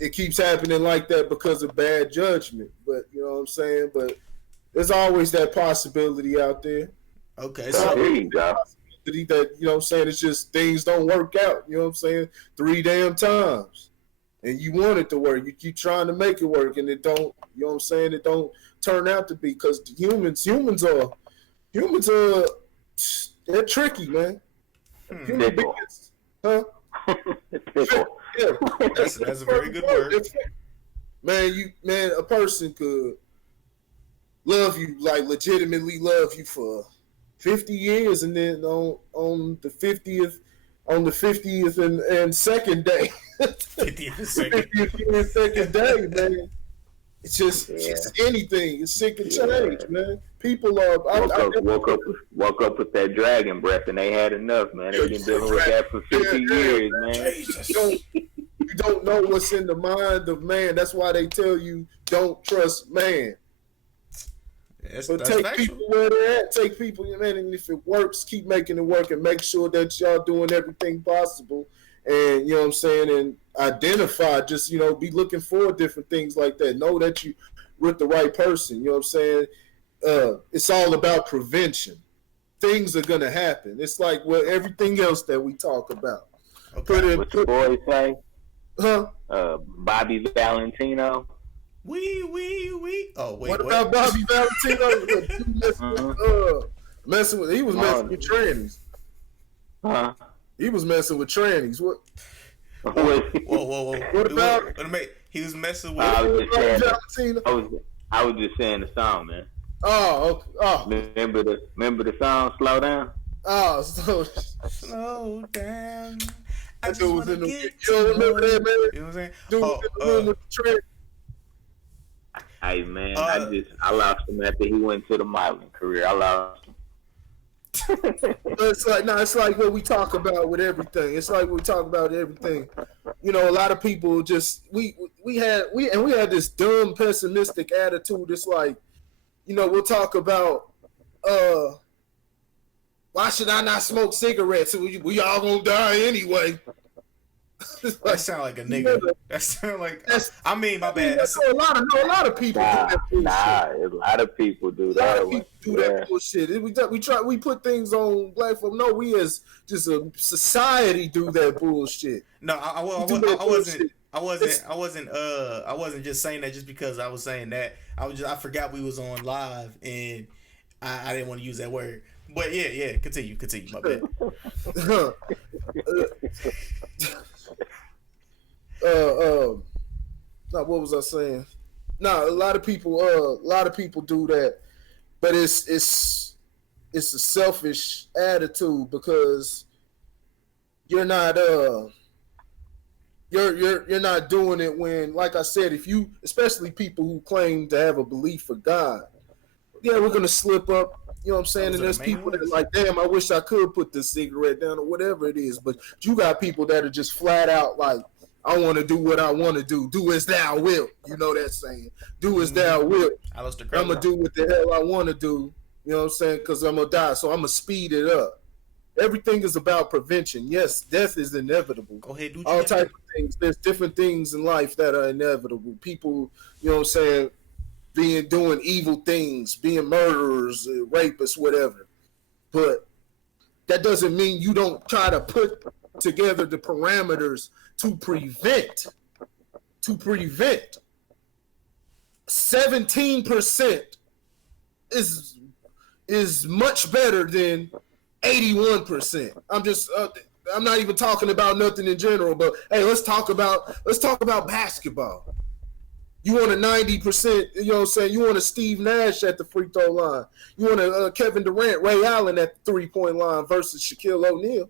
it keeps happening like that because of bad judgment. But you know what I'm saying. But there's always that possibility out there. Okay, So so there you go. That you know what I'm saying. It's just things don't work out. You know what I'm saying. 3 damn times, and you want it to work. You keep trying to make it work, and it don't. You know what I'm saying. It don't turn out to be because humans are they're tricky, man. Human beings, huh? Yeah, that's a very good word. Man, a person could love you, like legitimately love you for 50 years, and then on the 50th and second day, 50th and second day, man. It's just anything. It's sick and change, man. People are woke up with that dragon breath, and they had enough, man. They've been dealing with that for 50 years, man. You don't know what's in the mind of man. That's why they tell you don't trust man. But take factual. people where they're at. Take people, man, and if it works, keep making it work and make sure that y'all doing everything possible. And you know what I'm saying, and identify, just be looking for different things like that. Know that you with the right person. You know what I'm saying. It's all about prevention. Things are gonna happen. It's like everything else that we talk about. Okay. What the boys say? Huh? Bobby Valentino. We. Oh wait. What about Bobby Valentino? Messing with trannies. Huh? He was messing with trannies. What? Whoa. What about? He was messing with. I was just saying the song, man. Oh, okay. Oh. Remember the song "Slow Down"? Oh, slow down. I just was in the. You don't remember that, man? You know what I'm saying? Dude was in the room with the trannies. Hey man, I lost him after he went to the modeling career. I lost him. It's like what we talk about with everything. It's like we talk about everything. A lot of people just we had this dumb pessimistic attitude. It's like, we'll talk about why should I not smoke cigarettes? We all gonna die anyway. That sound like a nigga. That sound like. My bad. A lot of people do that bullshit. A lot of people do that. A lot of people do that bullshit. We put things on black folk. No, we as just a society do that bullshit. No, I wasn't just saying that just because I was saying that. I forgot we was on live and I didn't want to use that word. But yeah. Continue. My bad. What was I saying? No, a lot of people do that, but it's a selfish attitude because you're not you're not doing it when, like I said, especially people who claim to have a belief for God, we're gonna slip up. You know what I'm saying? And there's people that are like, damn, I wish I could put this cigarette down or whatever it is. But you got people that are just flat out like, I want to do what I want to do. Do as thou wilt. You know that saying. Do as thou wilt. I'm going to do what the hell I want to do. You know what I'm saying? Because I'm going to die. So I'm going to speed it up. Everything is about prevention. Yes, death is inevitable. Go ahead, do all type of things. There's different things in life that are inevitable. People, you know what I'm saying, doing evil things, being murderers, rapists, whatever. But that doesn't mean you don't try to put together the parameters to prevent. 17% is much better than 81%. I'm not even talking about nothing in general, but hey, let's talk about basketball. You want a 90%, you know what I'm saying? You want a Steve Nash at the free throw line. You want a Kevin Durant, Ray Allen at the 3-point line versus Shaquille O'Neal.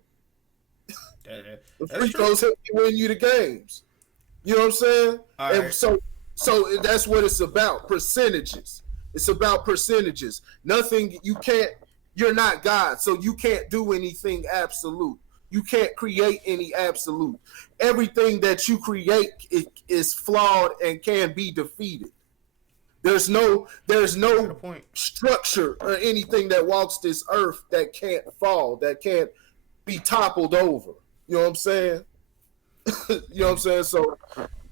The free throws help you win you the games. You know what I'm saying? And right. So that's what it's about. Percentages. It's about percentages. You're not God, so you can't do anything absolute. You can't create any absolute. Everything that you create is flawed and can be defeated. There's no point. structure or anything that walks this earth that can't fall, that can't be toppled over. You know what I'm saying? You know what I'm saying? So,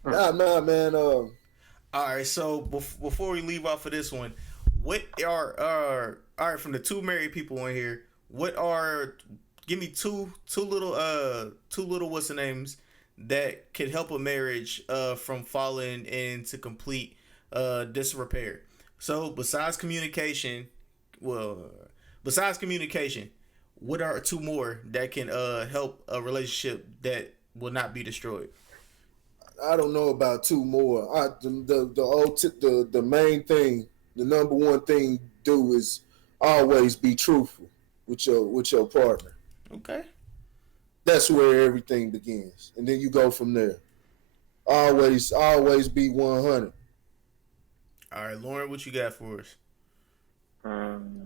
nah, man. All right, so before we leave off of this one, what are all right from the two married people in here? What are give me two little what's the names that could help a marriage from falling into complete disrepair. So besides communication, what are two more that can help a relationship that will not be destroyed? I don't know about two more. The main thing, the number one thing do is always be truthful with your partner. Okay. That's where everything begins, and then you go from there. Always be 100. All right, Lauren, what you got for us?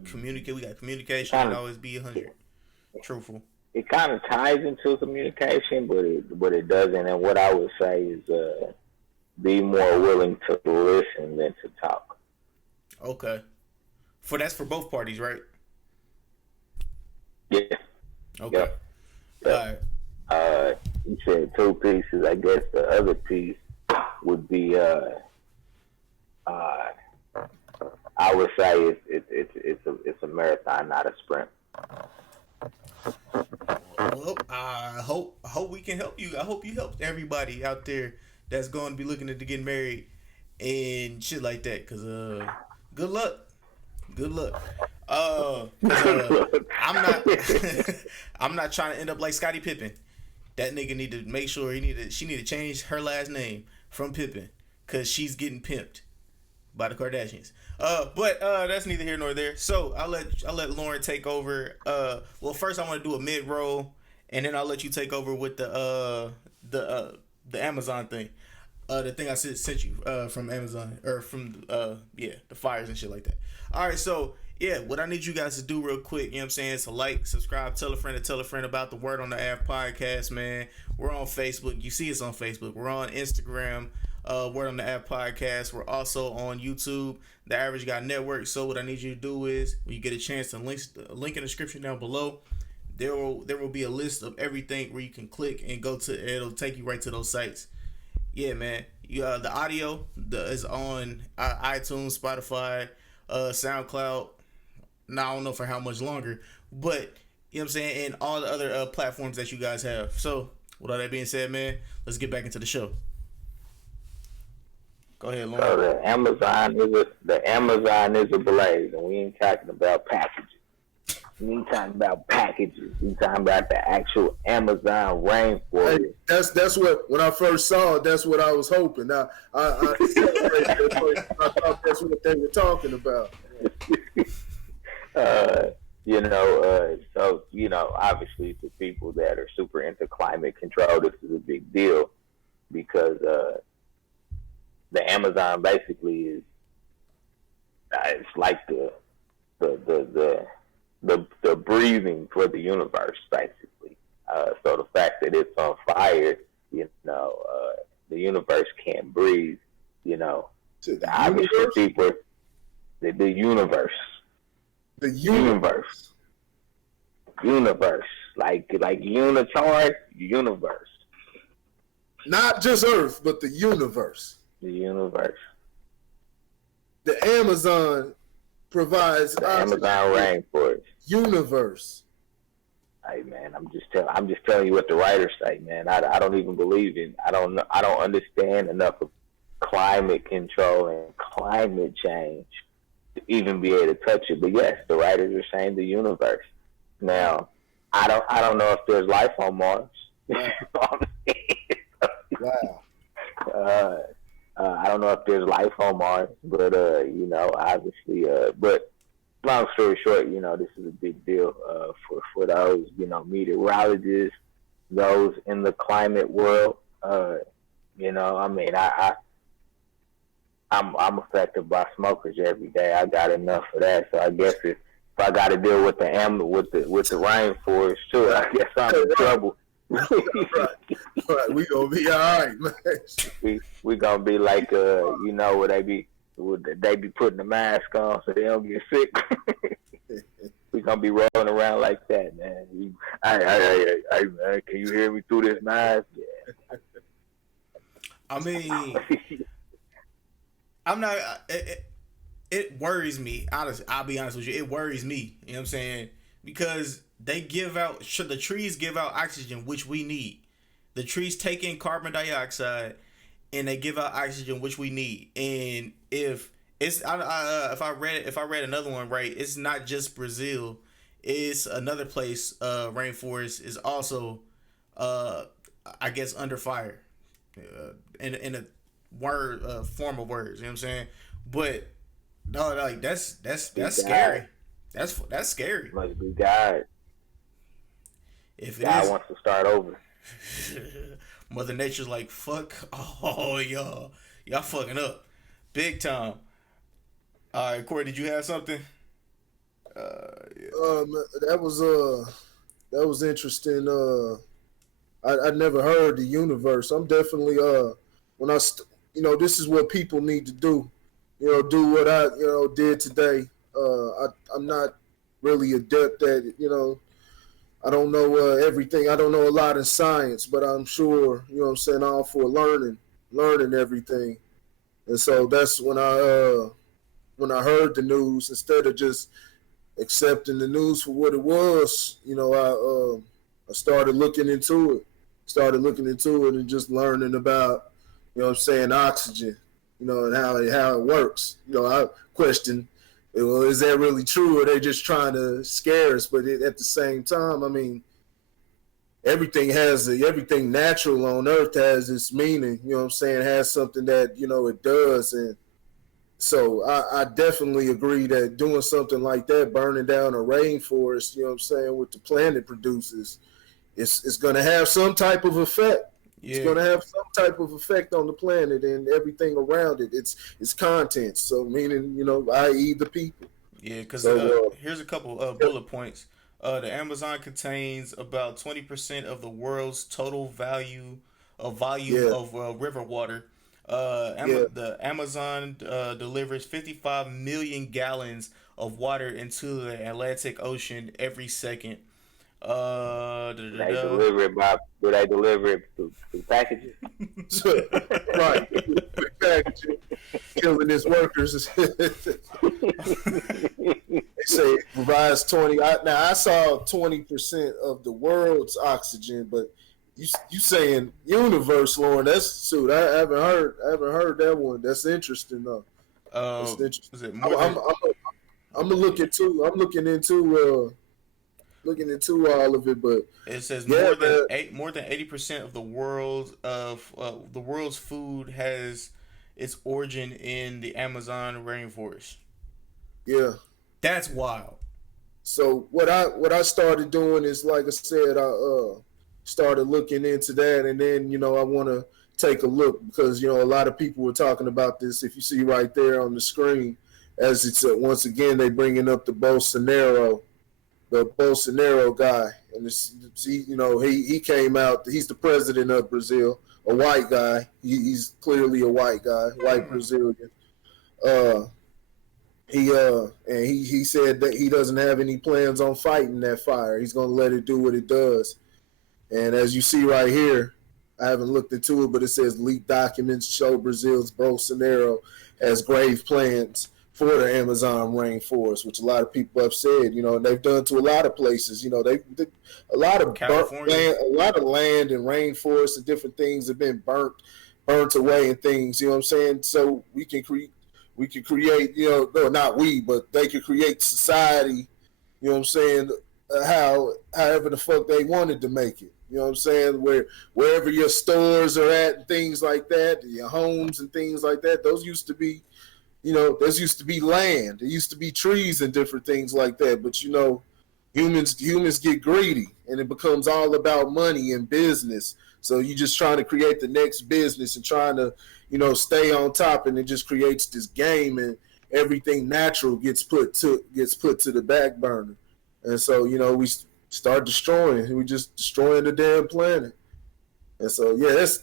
Communicate. We got communication and always be 100. Truthful. It kind of ties into communication, but it doesn't. And what I would say is be more willing to listen than to talk. Okay. That's for both parties, right? Yeah. Okay. Yep. All right. You said two pieces. I guess the other piece would be I would say it's a marathon, not a sprint. Well, I hope we can help you. I hope you helped everybody out there that's going to be looking at to get married and shit like that. Cause good luck. I'm not I'm not trying to end up like Scottie Pippen. That nigga need to make sure she need to change her last name from Pippen because she's getting pimped by the Kardashians. But that's neither here nor there. So I'll let Lauren take over. Well, first I want to do a mid roll, and then I'll let you take over with the Amazon thing. The thing I sent you from Amazon or from the fires and shit like that. All right, so yeah, what I need you guys to do real quick, you know what I'm saying, is to like, subscribe, tell a friend about the Word on the Av podcast, man. We're on Facebook. You see us on Facebook. We're on Instagram, Word on the Av podcast. We're also on YouTube, The Average Guy Network. So what I need you to do is, when you get a chance, to link in the description down below. There will be a list of everything where you can click and go to. It'll take you right to those sites. Yeah, man. The audio is on iTunes, Spotify, SoundCloud. Now I don't know for how much longer, but you know what I'm saying, and all the other platforms that you guys have. So with all that being said, man, let's get back into the show. Go ahead, Lauren. So the Amazon is a blaze, and we ain't talking about packages. We ain't talking about packages. We talking about the actual Amazon rainforest. Hey, that's what, when I first saw it, that's what I was hoping. Now I thought that's what they were talking about. So obviously for people that are super into climate control, this is a big deal because the Amazon basically is it's like the breathing for the universe, basically. So the fact that it's on fire, the universe can't breathe. Obviously people, the universe. The universe. Like unitard, universe. Not just Earth, but the universe. The universe. The Amazon provides the Amazon rainforest. Universe. Hey man, I'm just telling you what the writers say, man. I don't even believe in. I don't understand enough of climate control and climate change to even be able to touch it. But yes, the writers are saying the universe. Now, I don't know if there's life on Mars. Wow. I don't know if there's life on Mars, but obviously, but long story short, this is a big deal for those, meteorologists, those in the climate world. I'm affected by smokers every day. I got enough of that, so I guess if I got to deal with the rainforest too, I guess I'm in trouble. Right. We gonna be all right, man. We gonna be like where they be They be putting the mask on so they don't get sick. We gonna be rolling around like that, man. Man, can you hear me through this mask? Yeah. I mean, I'm not. It worries me. Honestly, I'll be honest with you. It worries me. You know what I'm saying? Because they give out. The trees give out oxygen, which we need. The trees take in carbon dioxide, and they give out oxygen, which we need. And if it's if I read another one right, it's not just Brazil. It's another place. Rainforest is also, I guess, under fire, in a word form of words. You know what I'm saying? But no, like that's scary. That's scary. Must be God. If God wants to start over. Mother Nature's like, fuck all y'all fucking up big time. All right, Corey, did you have something? Yeah. That was interesting. I never heard the universe. I'm definitely when this is what people need to do. Do what I did today. I'm not really adept at it. I don't know everything. I don't know a lot in science, but I'm sure I'm saying, all for learning everything. And so that's when I heard the news, instead of just accepting the news for what it was, I started looking into it, and just learning about, oxygen, and how it works. I question, well, is that really true, or are they just trying to scare us? But at the same time, I mean, everything natural on Earth has its meaning. Has something that it does. And so I definitely agree that doing something like that, burning down a rainforest, what the planet produces, it's going to have some type of effect. Yeah. It's going to have some type of effect on the planet and everything around it. Its contents. So meaning, i.e. the people. Yeah, because here's a couple bullet points. The Amazon contains about 20% of the world's total volume of river water. The Amazon delivers 55 million gallons of water into the Atlantic Ocean every second. They deliver it do they deliver it through packages? Right. Packaging. Killing its workers. They say it provides 20. I saw 20% of the world's oxygen, but you saying universe, Lauren? That's I haven't heard that one. That's interesting though. That's interesting. Is it more I'm looking into all of it, but it says more than 80% of the world's food has its origin in the Amazon rainforest. Yeah, that's wild. So what I started doing is, like I said, I started looking into that, and then I want to take a look, because a lot of people were talking about this. If you see right there on the screen, as it's once again they bringing up the Bolsonaro guy, and he came out. He's the president of Brazil, a white guy. He's clearly a white guy, white Brazilian. He said that he doesn't have any plans on fighting that fire. He's going to let it do what it does. And as you see right here, I haven't looked into it, but it says leaked documents show Brazil's Bolsonaro has grave plans for the Amazon rainforest, which a lot of people have said, and they've done to a lot of places. They a lot of land and rainforests and different things have been burnt away and things. You know what I'm saying? So we can create. No, not we, but they could create society. You know what I'm saying? However the fuck they wanted to make it. You know what I'm saying? Wherever your stores are at and things like that, your homes and things like that, those used to be. There used to be land. There used to be trees and different things like that. But humans get greedy, and it becomes all about money and business. So you're just trying to create the next business and trying to, stay on top, and it just creates this game, and everything natural gets put to the back burner. And so we start destroying. We just destroying the damn planet. And so that's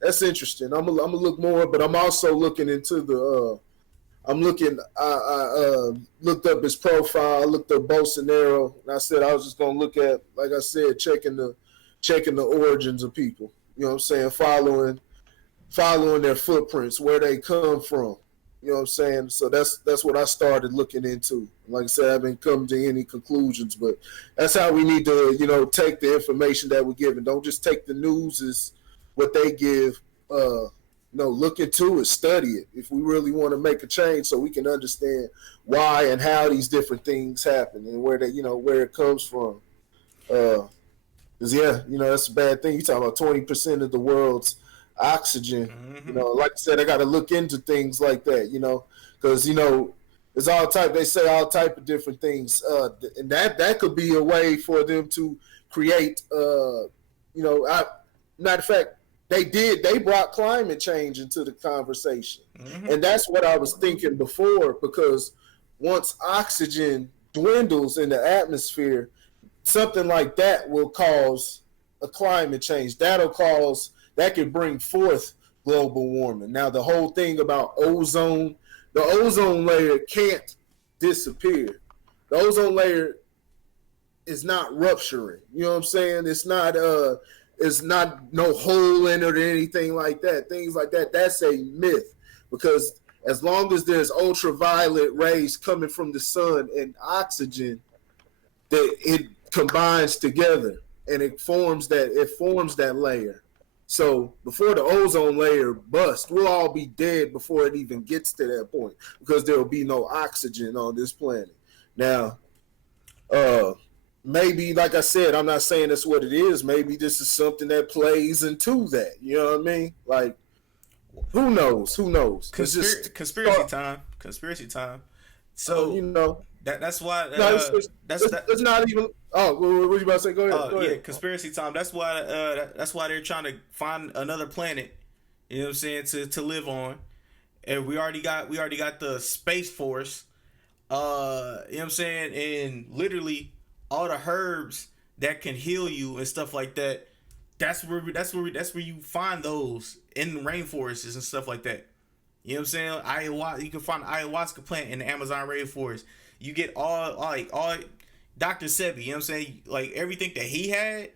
that's interesting. I'm gonna look more, but I'm also looking into the. I'm looking. I looked up his profile. I looked up Bolsonaro, and I said I was just gonna look at, like I said, checking the origins of people. You know what I'm saying? Following their footprints, where they come from. You know what I'm saying? So that's what I started looking into. Like I said, I haven't come to any conclusions, but that's how we need to, take the information that we're given. Don't just take the news as what they give. Look into it, study it if we really want to make a change, so we can understand why and how these different things happen and where where it comes from. Cause that's a bad thing. You talking about 20% of the world's oxygen. Mm-hmm. Like I said, I got to look into things like that. Because there's all type. They say all type of different things, and that could be a way for them to create. Matter of fact, they brought climate change into the conversation, and that's what I was thinking before. Because once oxygen dwindles in the atmosphere, something like that will cause a climate change. That could bring forth global warming. Now, the whole thing about ozone, the ozone layer can't disappear. The ozone layer is not rupturing. You know what I'm saying? It's not no hole in it or anything like that. Things like that, that's a myth. Because as long as there's ultraviolet rays coming from the sun and oxygen, that it combines together and it forms that layer. So before the ozone layer busts, we'll all be dead before it even gets to that point, because there will be no oxygen on this planet. Now, maybe, like I said, I'm not saying that's what it is. Maybe this is something that plays into that. You know what I mean? Like, who knows? Conspiracy time. So that's why. It's not even. Oh, what you about to say? Go ahead. Yeah, conspiracy time. That's why. That's why they're trying to find another planet. You know what I'm saying, to live on, and we already got the Space Force. You know what I'm saying, and literally all the herbs that can heal you and stuff like that. That's where you find those in the rainforests and stuff like that. You know what I'm saying? You can find the ayahuasca plant in the Amazon rainforest. You get all Dr. Sebi, you know what I'm saying? Like everything that he had,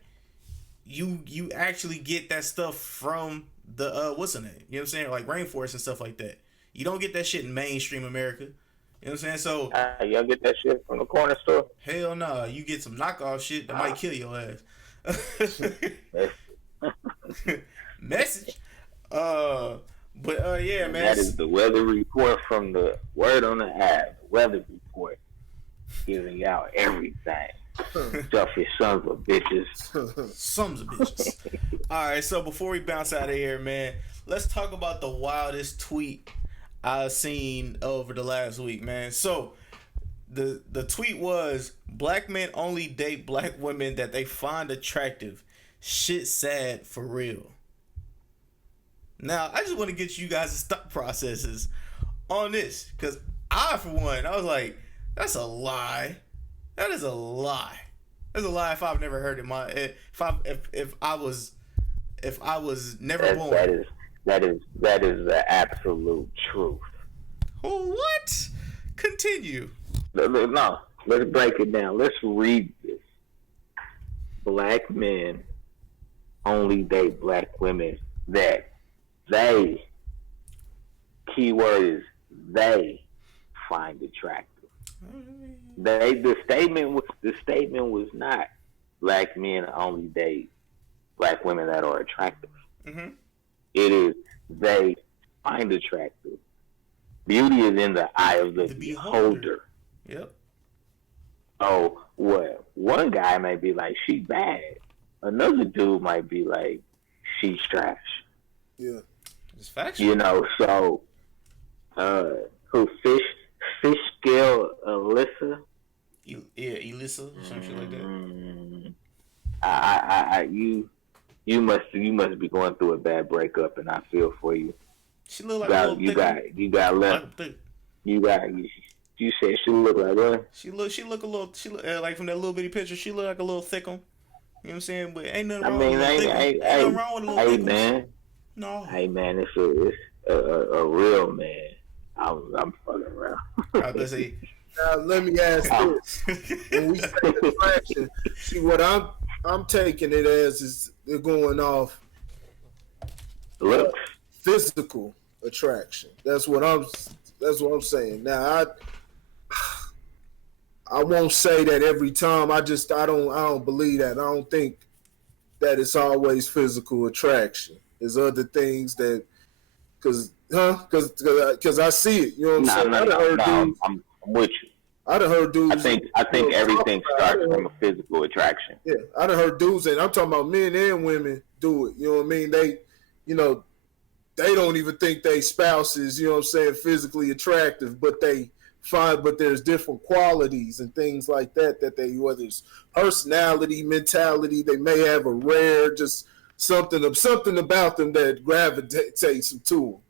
you actually get that stuff from the what's the name? You know what I'm saying? Like rainforest and stuff like that. You don't get that shit in mainstream America. You know what I'm saying? So y'all get that shit from the corner store? Hell no, you get some knockoff shit that might kill your ass. Message. Yeah, man. That is the weather report from the Word on the App. Weather report, giving y'all everything. Selfish sons of bitches. Sons of bitches. All right, so before we bounce out of here, man, let's talk about the wildest tweet I've seen over the last week, man. So the tweet was, black men only date black women that they find attractive. Shit sad for real. Now, I just want to get you guys' thought processes on this, because I, for one, I was like, that's a lie. That is a lie. That's a lie if I've never heard it. If I was never born. That is the absolute truth. What? Continue. No, let's break it down. Let's read this. Black men only date black women that they, keyword is they, find attractive. The statement was not black men only date black women that are attractive. Mm-hmm. It is they find attractive. Beauty is in the eye of the beholder. Yep. Oh, what? One guy might be like, she bad. Another dude might be like, she's trash. Yeah. It's factual. You know, so who fish scale Alyssa? Elissa or some shit like that. You must be going through a bad breakup, and I feel for you. She look like a little you got left. You said she look like what? She look a little. She look like from that little bitty picture. She look like a little thick one. You know what I'm saying? But ain't nothing wrong with a little thick one. Ain't nothing wrong with a little thick one. Man, No. Hey man, it's a real man. I'm fucking around. I was gonna say. Now let me ask this: when we say attraction, see what I'm taking it as is they're going off Looks. physical attraction. That's what I'm saying. Now I won't say that every time. I don't believe that. I don't think that it's always physical attraction. There's other things that because I see it. You know what I'm saying? I'm with you. I done heard dudes. I think everything starts from a physical attraction. Yeah, I done heard dudes, and I'm talking about men and women do it. You know what I mean? You know, they don't even think they spouses, you know what I'm saying, physically attractive, but there's different qualities and things like that whether it's personality, mentality, they may have a rare, just something about them that gravitates them to them.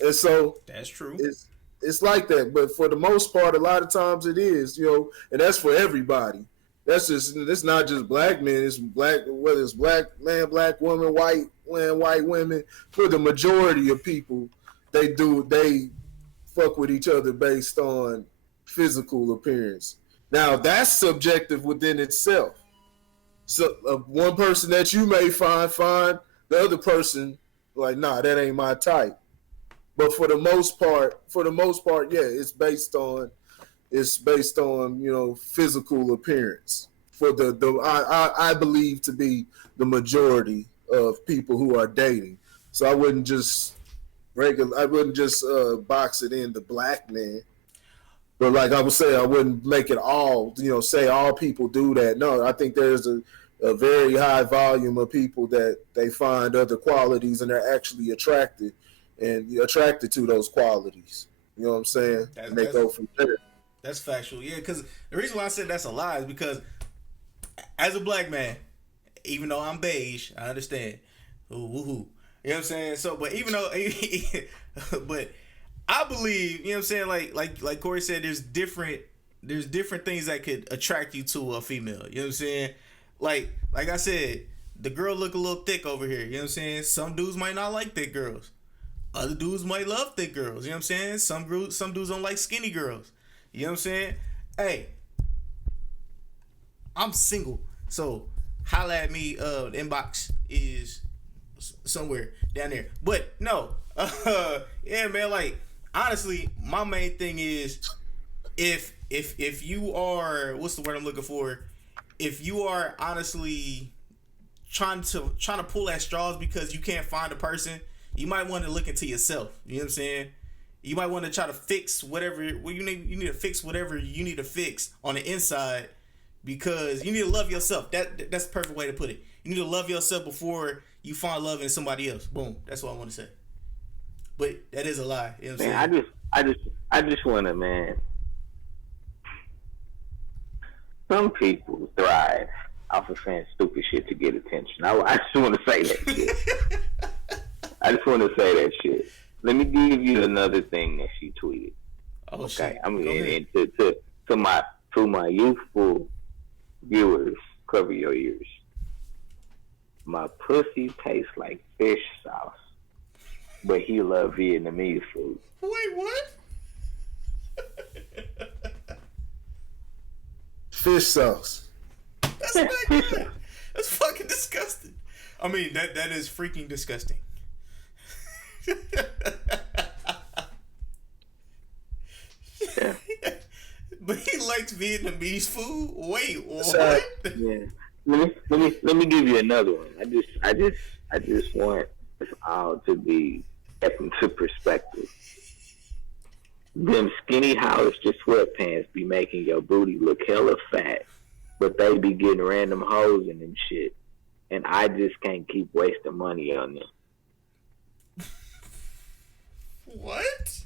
And so That's true. It's like that, but for the most part, a lot of times it is, and that's for everybody. It's not just black men. It's whether it's black man, black woman, white man, white women. For the majority of people, they fuck with each other based on physical appearance. Now that's subjective within itself. So one person that you may find fine, the other person like, nah, that ain't my type. But for the most part, yeah, it's based on physical appearance for I believe to be the majority of people who are dating. So I wouldn't just box it in the black man. But like I would say, I wouldn't make it all, say all people do that. No, I think there's a very high volume of people that they find other qualities and they're actually attracted to those qualities. You know what I'm saying? And they go from there. That's factual. Yeah, because the reason why I said that's a lie is because as a black man, even though I'm beige, I understand. Ooh, woohoo. You know what I'm saying? So, but even though, but I believe, you know what I'm saying? Like Corey said, there's different things that could attract you to a female. You know what I'm saying? Like I said, the girl look a little thick over here. You know what I'm saying? Some dudes might not like thick girls. Other dudes might love thick girls. You know what I'm saying? Some dudes don't like skinny girls. You know what I'm saying? Hey, I'm single. So holla at me. The inbox is somewhere down there. But no. Yeah, man, like honestly, my main thing is if you are, what's the word I'm looking for? If you are honestly trying to pull at straws because you can't find a person, you might want to look into yourself. You know what I'm saying? You might want to try to fix whatever you need to fix whatever you need to fix on the inside, because you need to love yourself. That's the perfect way to put it. You need to love yourself before you find love in somebody else. Boom. That's what I want to say. But that is a lie. You know what I'm saying? I just want to, man. Some people thrive off of saying stupid shit to get attention. I just want to say that shit. I just want to say that shit. Let me give you another thing that she tweeted. Oh, okay, shit. I mean, and to my youthful viewers, cover your ears. My pussy tastes like fish sauce, but he love Vietnamese food. Wait, what? Fish sauce. That's not good. That's fucking disgusting. I mean, that is freaking disgusting. Yeah. But he likes Vietnamese food. Wait, what? Yeah. Let me give you another one. I just want us all to be kept into perspective. Them skinny Hollister sweatpants be making your booty look hella fat, but they be getting random hoes in them shit, and I just can't keep wasting money on them. What?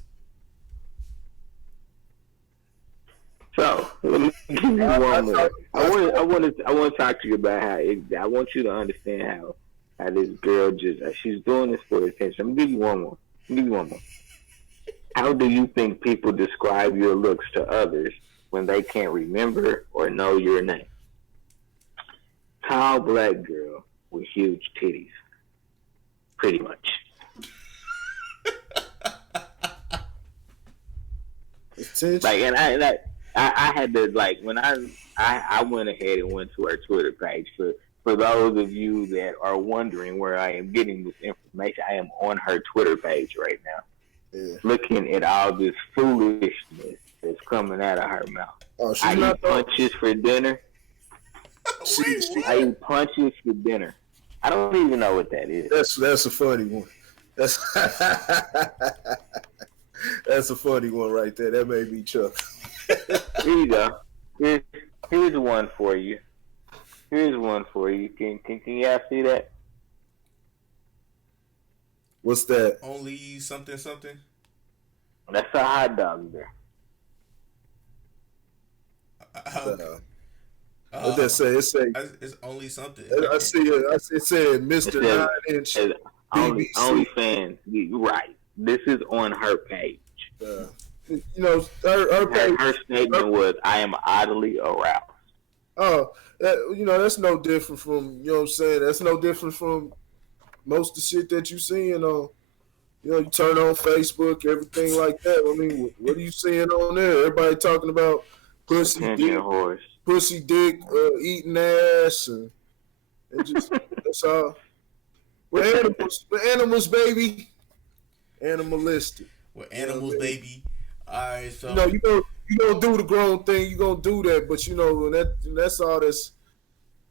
So let me give you one more. I want to talk to you about how I want you to understand how this girl she's doing this for attention. I'm gonna give you one more. How do you think people describe your looks to others when they can't remember or know your name? Tall black girl with huge titties. pretty much. Like, and I had to, like, when I went ahead and went to her Twitter page. For those of you that are wondering where I am getting this information, I am on her Twitter page right now, looking at all this foolishness that's coming out of her mouth. Oh, I eat punches for dinner. I eat punches for dinner. I don't even know what that is. That's a funny one. That's that's a funny one right there. That made me chuckle. Here you go. Here's one for you. Here's one for you. Can y'all see that? What's that? Only something. That's a hot dog there. What that say? It say it's only something. I see it. It said Mr. 9-inch Only fans. You're right. This is on her page. You know, her page. Her statement was, "I am oddly aroused." Oh, you know, that's no different from, you know what I'm saying? That's no different from most of the shit that you seeing on, you know, you turn on Facebook, everything like that. I mean, what are you seeing on there? Everybody talking about pussy dick, eating ass, and just, that's all. We're animals, baby. Animalistic. We're animals, baby. All right, so. You don't do the grown thing. You gonna do that, but you know that's all that's,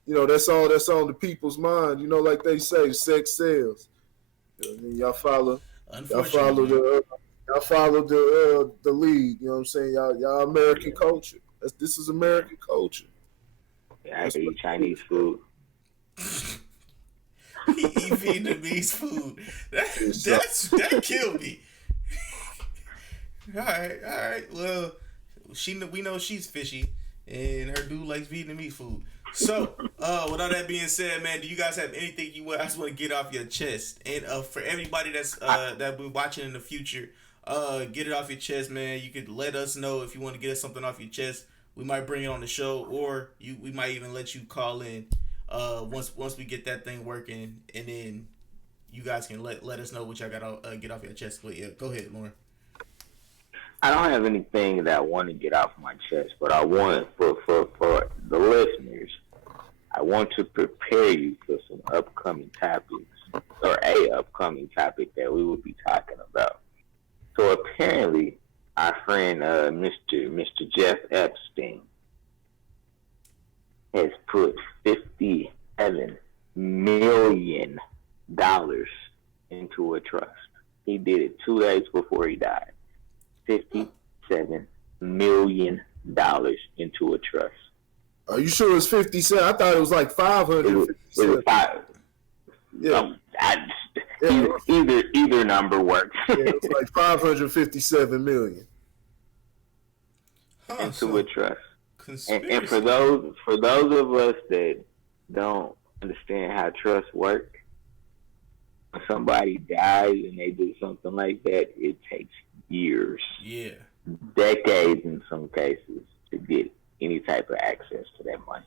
you know, that's all that's on the people's mind. You know, like they say, sex sells. You know what I mean, y'all follow the lead. You know what I'm saying? Y'all American culture. This is American culture. Yeah, I eat Chinese food. He eat Vietnamese food. That killed me. All right. Well, we know she's fishy, and her dude likes Vietnamese food. So, with all that being said, man, do you guys have anything you guys want to get off your chest? And for everybody that's that be watching in the future, get it off your chest, man. You could let us know if you want to get us something off your chest. We might bring it on the show, or we might even let you call in once we get that thing working, and then you guys can let us know what y'all got to get off your chest. But yeah, go ahead, Lauren. I don't have anything that I want to get off my chest, but I want for the listeners, I want to prepare you for some upcoming topics, or a upcoming topic that we will be talking about. So apparently, our friend Mr. Jeff Epstein has put $57 million into a trust. He did it 2 days before he died. $57 million into a trust. Are you sure it's 50 cents? I thought it was like 500. It was five. Yeah. Either number works. Yeah, it was like 557 million. Into a trust. And for those of us that don't understand how trusts work, when somebody dies and they do something like that, it takes years, decades in some cases, to get any type of access to that money.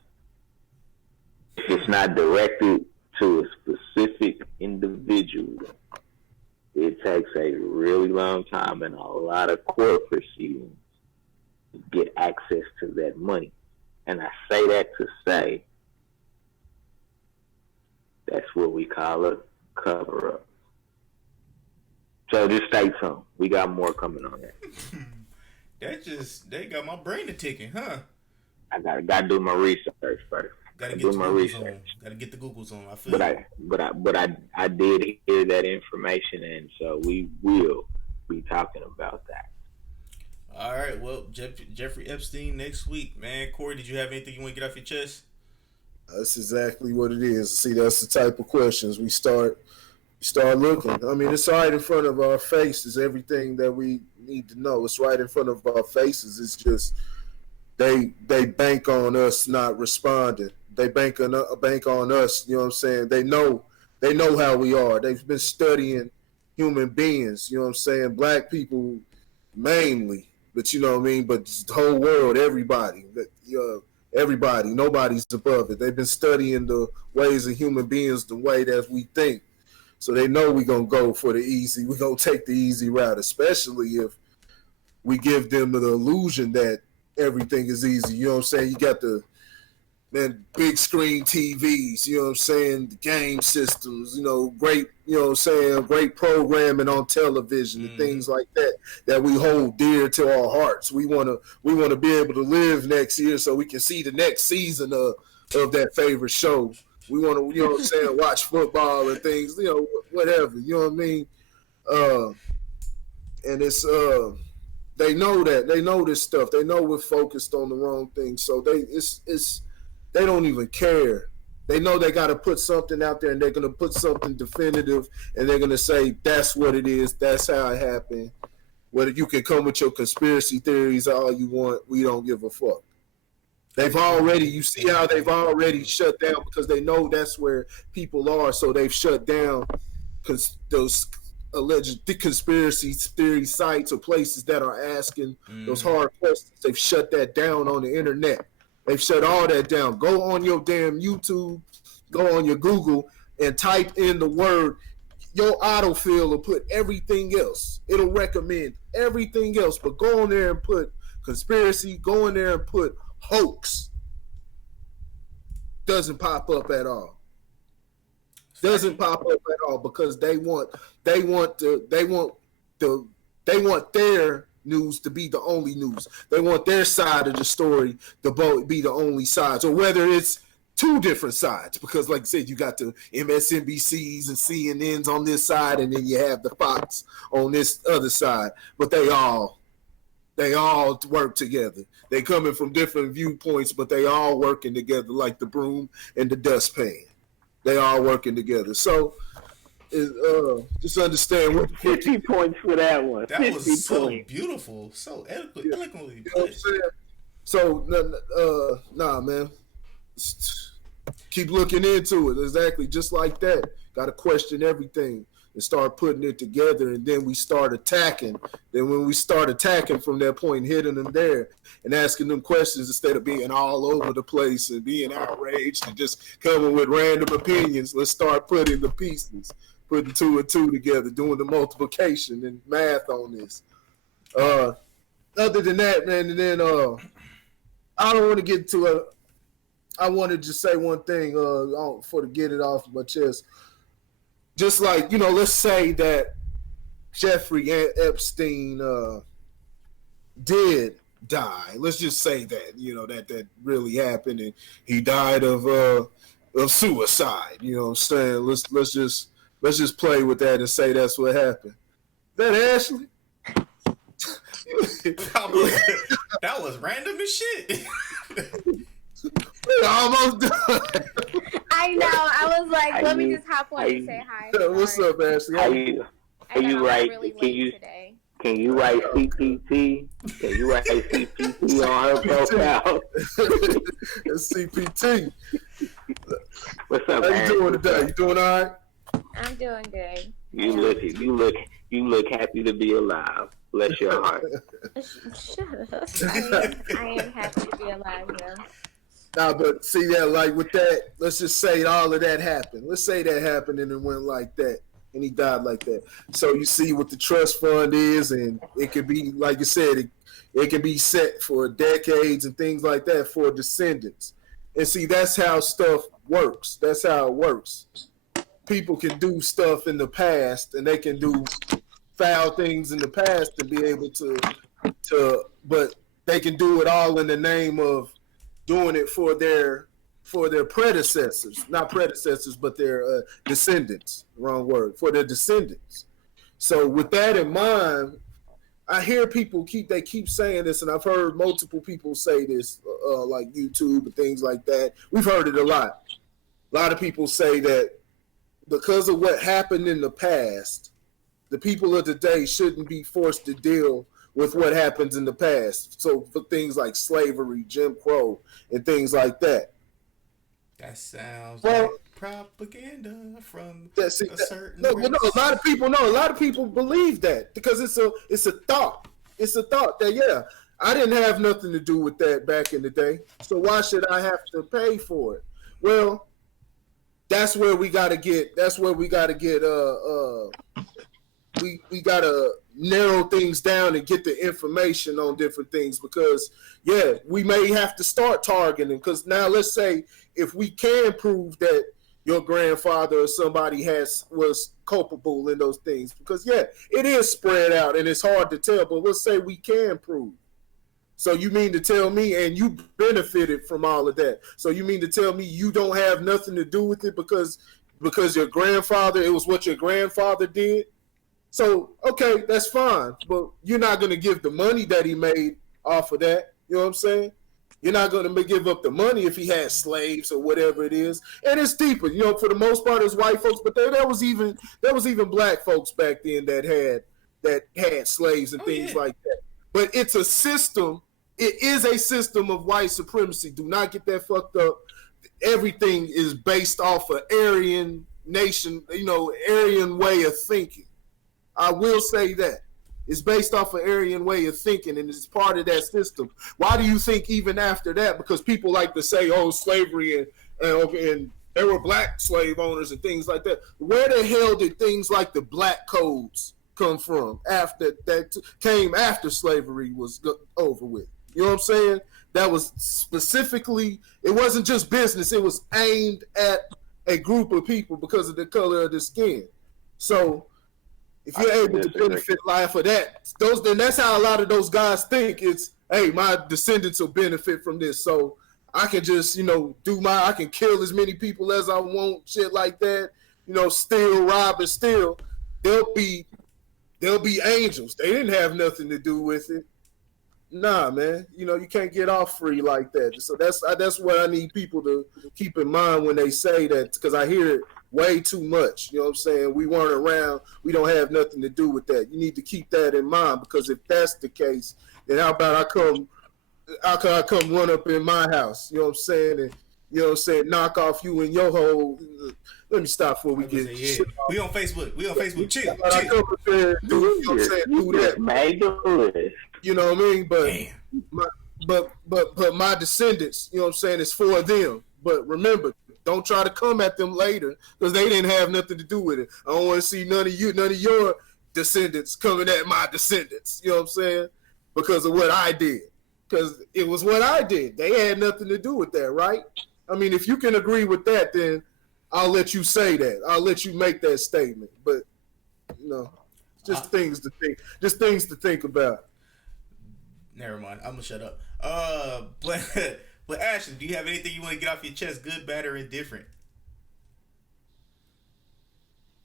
If it's not directed to a specific individual, it takes a really long time and a lot of court proceedings to get access to that money. And I say that to say that's what we call a cover-up. So just stay tuned. We got more coming on that. They got my brain a ticking, huh? I gotta do my research first. Gotta get the Googles on. I feel. But I did hear that information, and so we will be talking about that. All right. Well, Jeffrey Epstein next week, man. Corey, did you have anything you want to get off your chest? That's exactly what it is. See, that's the type of questions we start looking. I mean, it's right in front of our faces. Everything that we need to know, it's right in front of our faces. It's just they bank on us not responding. They bank on us. You know what I'm saying? They know how we are. They've been studying human beings. You know what I'm saying? Black people mainly, but you know what I mean. But the whole world, everybody. Everybody, nobody's above it. They've been studying the ways of human beings, the way that we think. So they know we're going to go for the easy. We're going to take the easy route, especially if we give them the illusion that everything is easy. You know what I'm saying? You got the big screen TVs, you know what I'm saying, the game systems, great, great programming on television and things like that we hold dear to our hearts. We wanna be able to live next year so we can see the next season of that favorite show. We wanna, watch football and things, whatever, you know what I mean? And it's they know that. They know this stuff. They know we're focused on the wrong thing. So they don't even care. They know they got to put something out there, and they're going to put something definitive, and they're going to say, that's what it is. That's how it happened. Whether you can come with your conspiracy theories all you want, we don't give a fuck. You see how they've already shut down because they know that's where people are. So they've shut down those alleged conspiracy theory sites or places that are asking those hard questions. They've shut that down on the internet. They've shut all that down. Go on your damn YouTube, go on your Google, and type in the word. Your autofill will put everything else. It'll recommend everything else. But go on there and put conspiracy. Go in there and put hoax. Doesn't pop up at all. Doesn't pop up at all because they want their news to be the only news. They want their side of the story to be the only sides, or whether it's two different sides, because like I said, you got the MSNBCs and CNNs on this side, and then you have the Fox on this other side, but they all work together. They coming from different viewpoints, but they all working together like the broom and the dustpan. They all working together. So just understand what 50 points for that one. That was so beautiful, so eloquently put. So nah, man. Keep looking into it. Exactly, just like that. Got to question everything and start putting it together, and then we start attacking. Then when we start attacking from that point, hitting them there and asking them questions instead of being all over the place and being outraged and just coming with random opinions, let's start putting the pieces. Putting two and two together, doing the multiplication and math on this. Other than that, man, and then I don't want to get to it. I want to just say one thing for to get it off my chest. Just like, let's say that Jeffrey Epstein did die. Let's just say that, that really happened, and he died of suicide. You know what I'm saying? Let's just play with that and say that's what happened. That Ashley? That was random as shit. We're almost done. I know. I was like, let me just hop on and say hi. What's up, Ashley? Can you write? Really can you write CPT? Can you write CPT on her profile? CPT. What's up? How you doing today? You doing all right? I'm doing good. You look happy to be alive. Bless your heart. Shut up. I am happy to be alive, though. Nah, but see that, like with that, let's just say all of that happened. Let's say that happened and it went like that, and he died like that. So you see what the trust fund is, and it could be, like you said, it can be set for decades and things like that for descendants. And see, that's how stuff works. That's how it works. People can do stuff in the past, and they can do foul things in the past to be able to, but they can do it all in the name of doing it for their predecessors, not predecessors, but their descendants. Wrong word, for their descendants. So with that in mind, I hear people keep saying this, and I've heard multiple people say this, like YouTube and things like that. We've heard it a lot. A lot of people say that because of what happened in the past, the people of today shouldn't be forced to deal with what happens in the past. So for things like slavery, Jim Crow, and things like that. That sounds like propaganda from a certain race. No, a lot of people believe that because it's a thought. It's a thought that, I didn't have nothing to do with that back in the day. So why should I have to pay for it? Well, that's where we gotta get. That's where we gotta get. We gotta narrow things down and get the information on different things because we may have to start targeting because now let's say if we can prove that your grandfather or somebody was culpable in those things because it is spread out and it's hard to tell, but let's say we can prove. So you mean to tell me, and you benefited from all of that, so you mean to tell me you don't have nothing to do with it because your grandfather, it was what your grandfather did? So, okay, that's fine, but you're not going to give the money that he made off of that. You know what I'm saying? You're not going to give up the money if he had slaves or whatever it is. And it's deeper. You know, for the most part, it's white folks, but there was even black folks back then that had slaves and things like that. But it's a system. It is a system of white supremacy. Do not get that fucked up. Everything is based off of Aryan nation, Aryan way of thinking. I will say that. It's based off an Aryan way of thinking, and it's part of that system. Why do you think even after that? Because people like to say, "Oh, slavery and there were black slave owners and things like that." Where the hell did things like the black codes come from? After that came after slavery was over with. You know what I'm saying? That was specifically. It wasn't just business. It was aimed at a group of people because of the color of the skin. So. If you're able to benefit life of that, then that's how a lot of those guys think. It's, hey, my descendants will benefit from this, so I can just, I can kill as many people as I want, shit like that. Steal, rob, and steal. They'll be angels. They didn't have nothing to do with it. Nah, man. You can't get off free like that. So that's what I need people to keep in mind when they say that, because I hear it way too much. You know what I'm saying? We weren't around. We don't have nothing to do with that. You need to keep that in mind, because if that's the case, then how about I come run up in my house? You know what I'm saying? And knock off you and your whole. Let me stop before we get. We on Facebook. Chill. I come up there, do that. You know what I mean? But my descendants, you know what I'm saying, is for them. But remember, don't try to come at them later, because they didn't have nothing to do with it. I don't want to see none of your descendants coming at my descendants. You know what I'm saying? Because of what I did. Because it was what I did. They had nothing to do with that, right? I mean, if you can agree with that, then I'll let you say that. I'll let you make that statement. But just things to think. Just things to think about. Never mind. I'm gonna shut up. But Ashley, do you have anything you want to get off your chest, good, bad, or indifferent?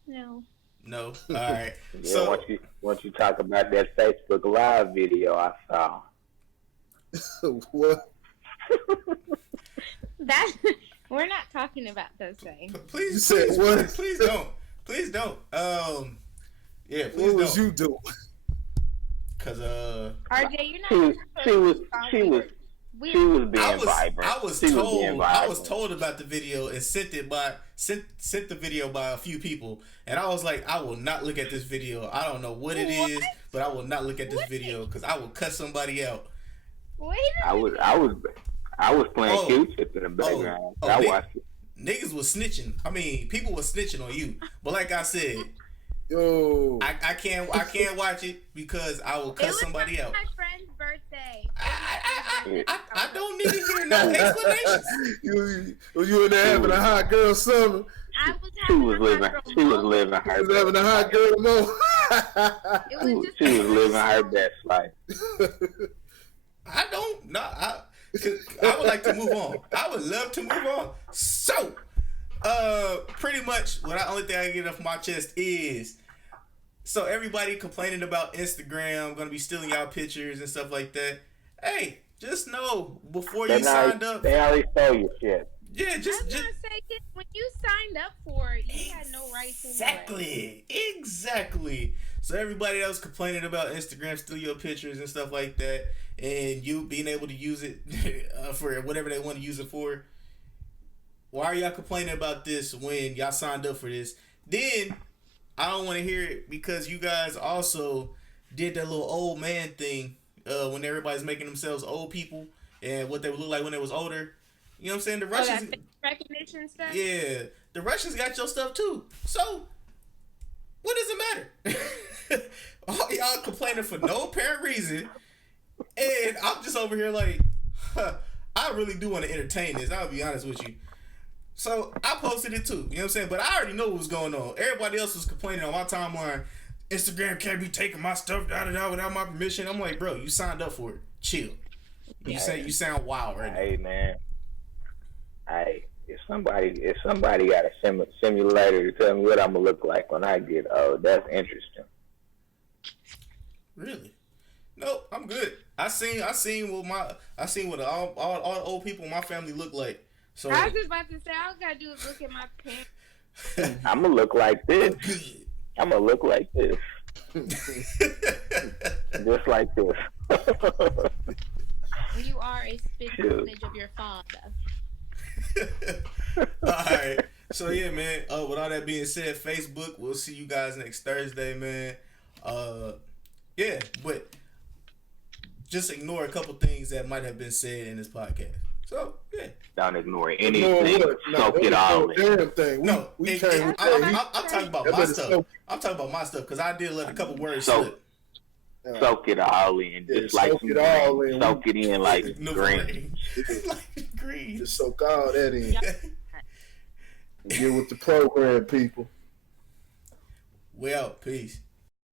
No. All right. Yeah, So once you talk about that Facebook Live video I saw. What? We're not talking about those things. Please don't. Please don't. Yeah, please what was don't. you doing? Cause RJ, you're not. She was being vibrant. I was told about the video and sent the video by a few people, and I was like, I will not look at this video. I don't know what it is, but I will not look at this video because I will cut somebody out. Wait I was playing Q-Tip in the background. I watched it. Niggas was snitching. I mean, people was snitching on you. But like I said, I can't watch it because I will cut somebody out. My friend's birthday. I don't need to hear no explanations. You in there having a hot girl summer? She was living having a hot girl moment. She was living her best life. I would like to move on. I would love to move on. So, pretty much, only thing I get off my chest is, so everybody complaining about Instagram gonna be stealing y'all pictures and stuff like that. Hey, just know before you signed up, they already stole your shit. Yeah, I was gonna say, when you signed up for it, you had no right to. Exactly. So everybody that was complaining about Instagram steal your pictures and stuff like that, and you being able to use it for whatever they want to use it for, why are y'all complaining about this when y'all signed up for this? Then I don't want to hear it because you guys also did that little old man thing when everybody's making themselves old people and what they would look like when they was older. You know what I'm saying? The Russians That recognition stuff. Yeah, the Russians got your stuff too. So what does it matter? All y'all complaining for no apparent reason, and I'm just over here like, I really do want to entertain this. I'll be honest with you. So I posted it too. You know what I'm saying? But I already know what was going on. Everybody else was complaining on my timeline. Instagram can't be taking my stuff without my permission. I'm like, bro, you signed up for it. Chill. You sound wild right now. Hey man. Hey, if somebody got a simulator to tell me what I'm gonna look like when I get old, that's interesting. Really? No, I'm good. I seen what all old people in my family look like. So I was just about to say, all I gotta do is look at my pants. I'm gonna look like this. I'm gonna look like this. Just like this. You are a spit image of your father. Alright. So yeah, man. With all that being said, Facebook, we'll see you guys next Thursday, man. Yeah, but just ignore a couple things that might have been said in this podcast. So yeah. Don't ignore anything. Soak it all in. Damn thing. I'm talking about my stuff. I'm talking about my stuff because I did let a couple words slip. Soak it all in, just like some green. Soak it in like green. Like green. Just soak all that in. Get with the program, people. Well, peace.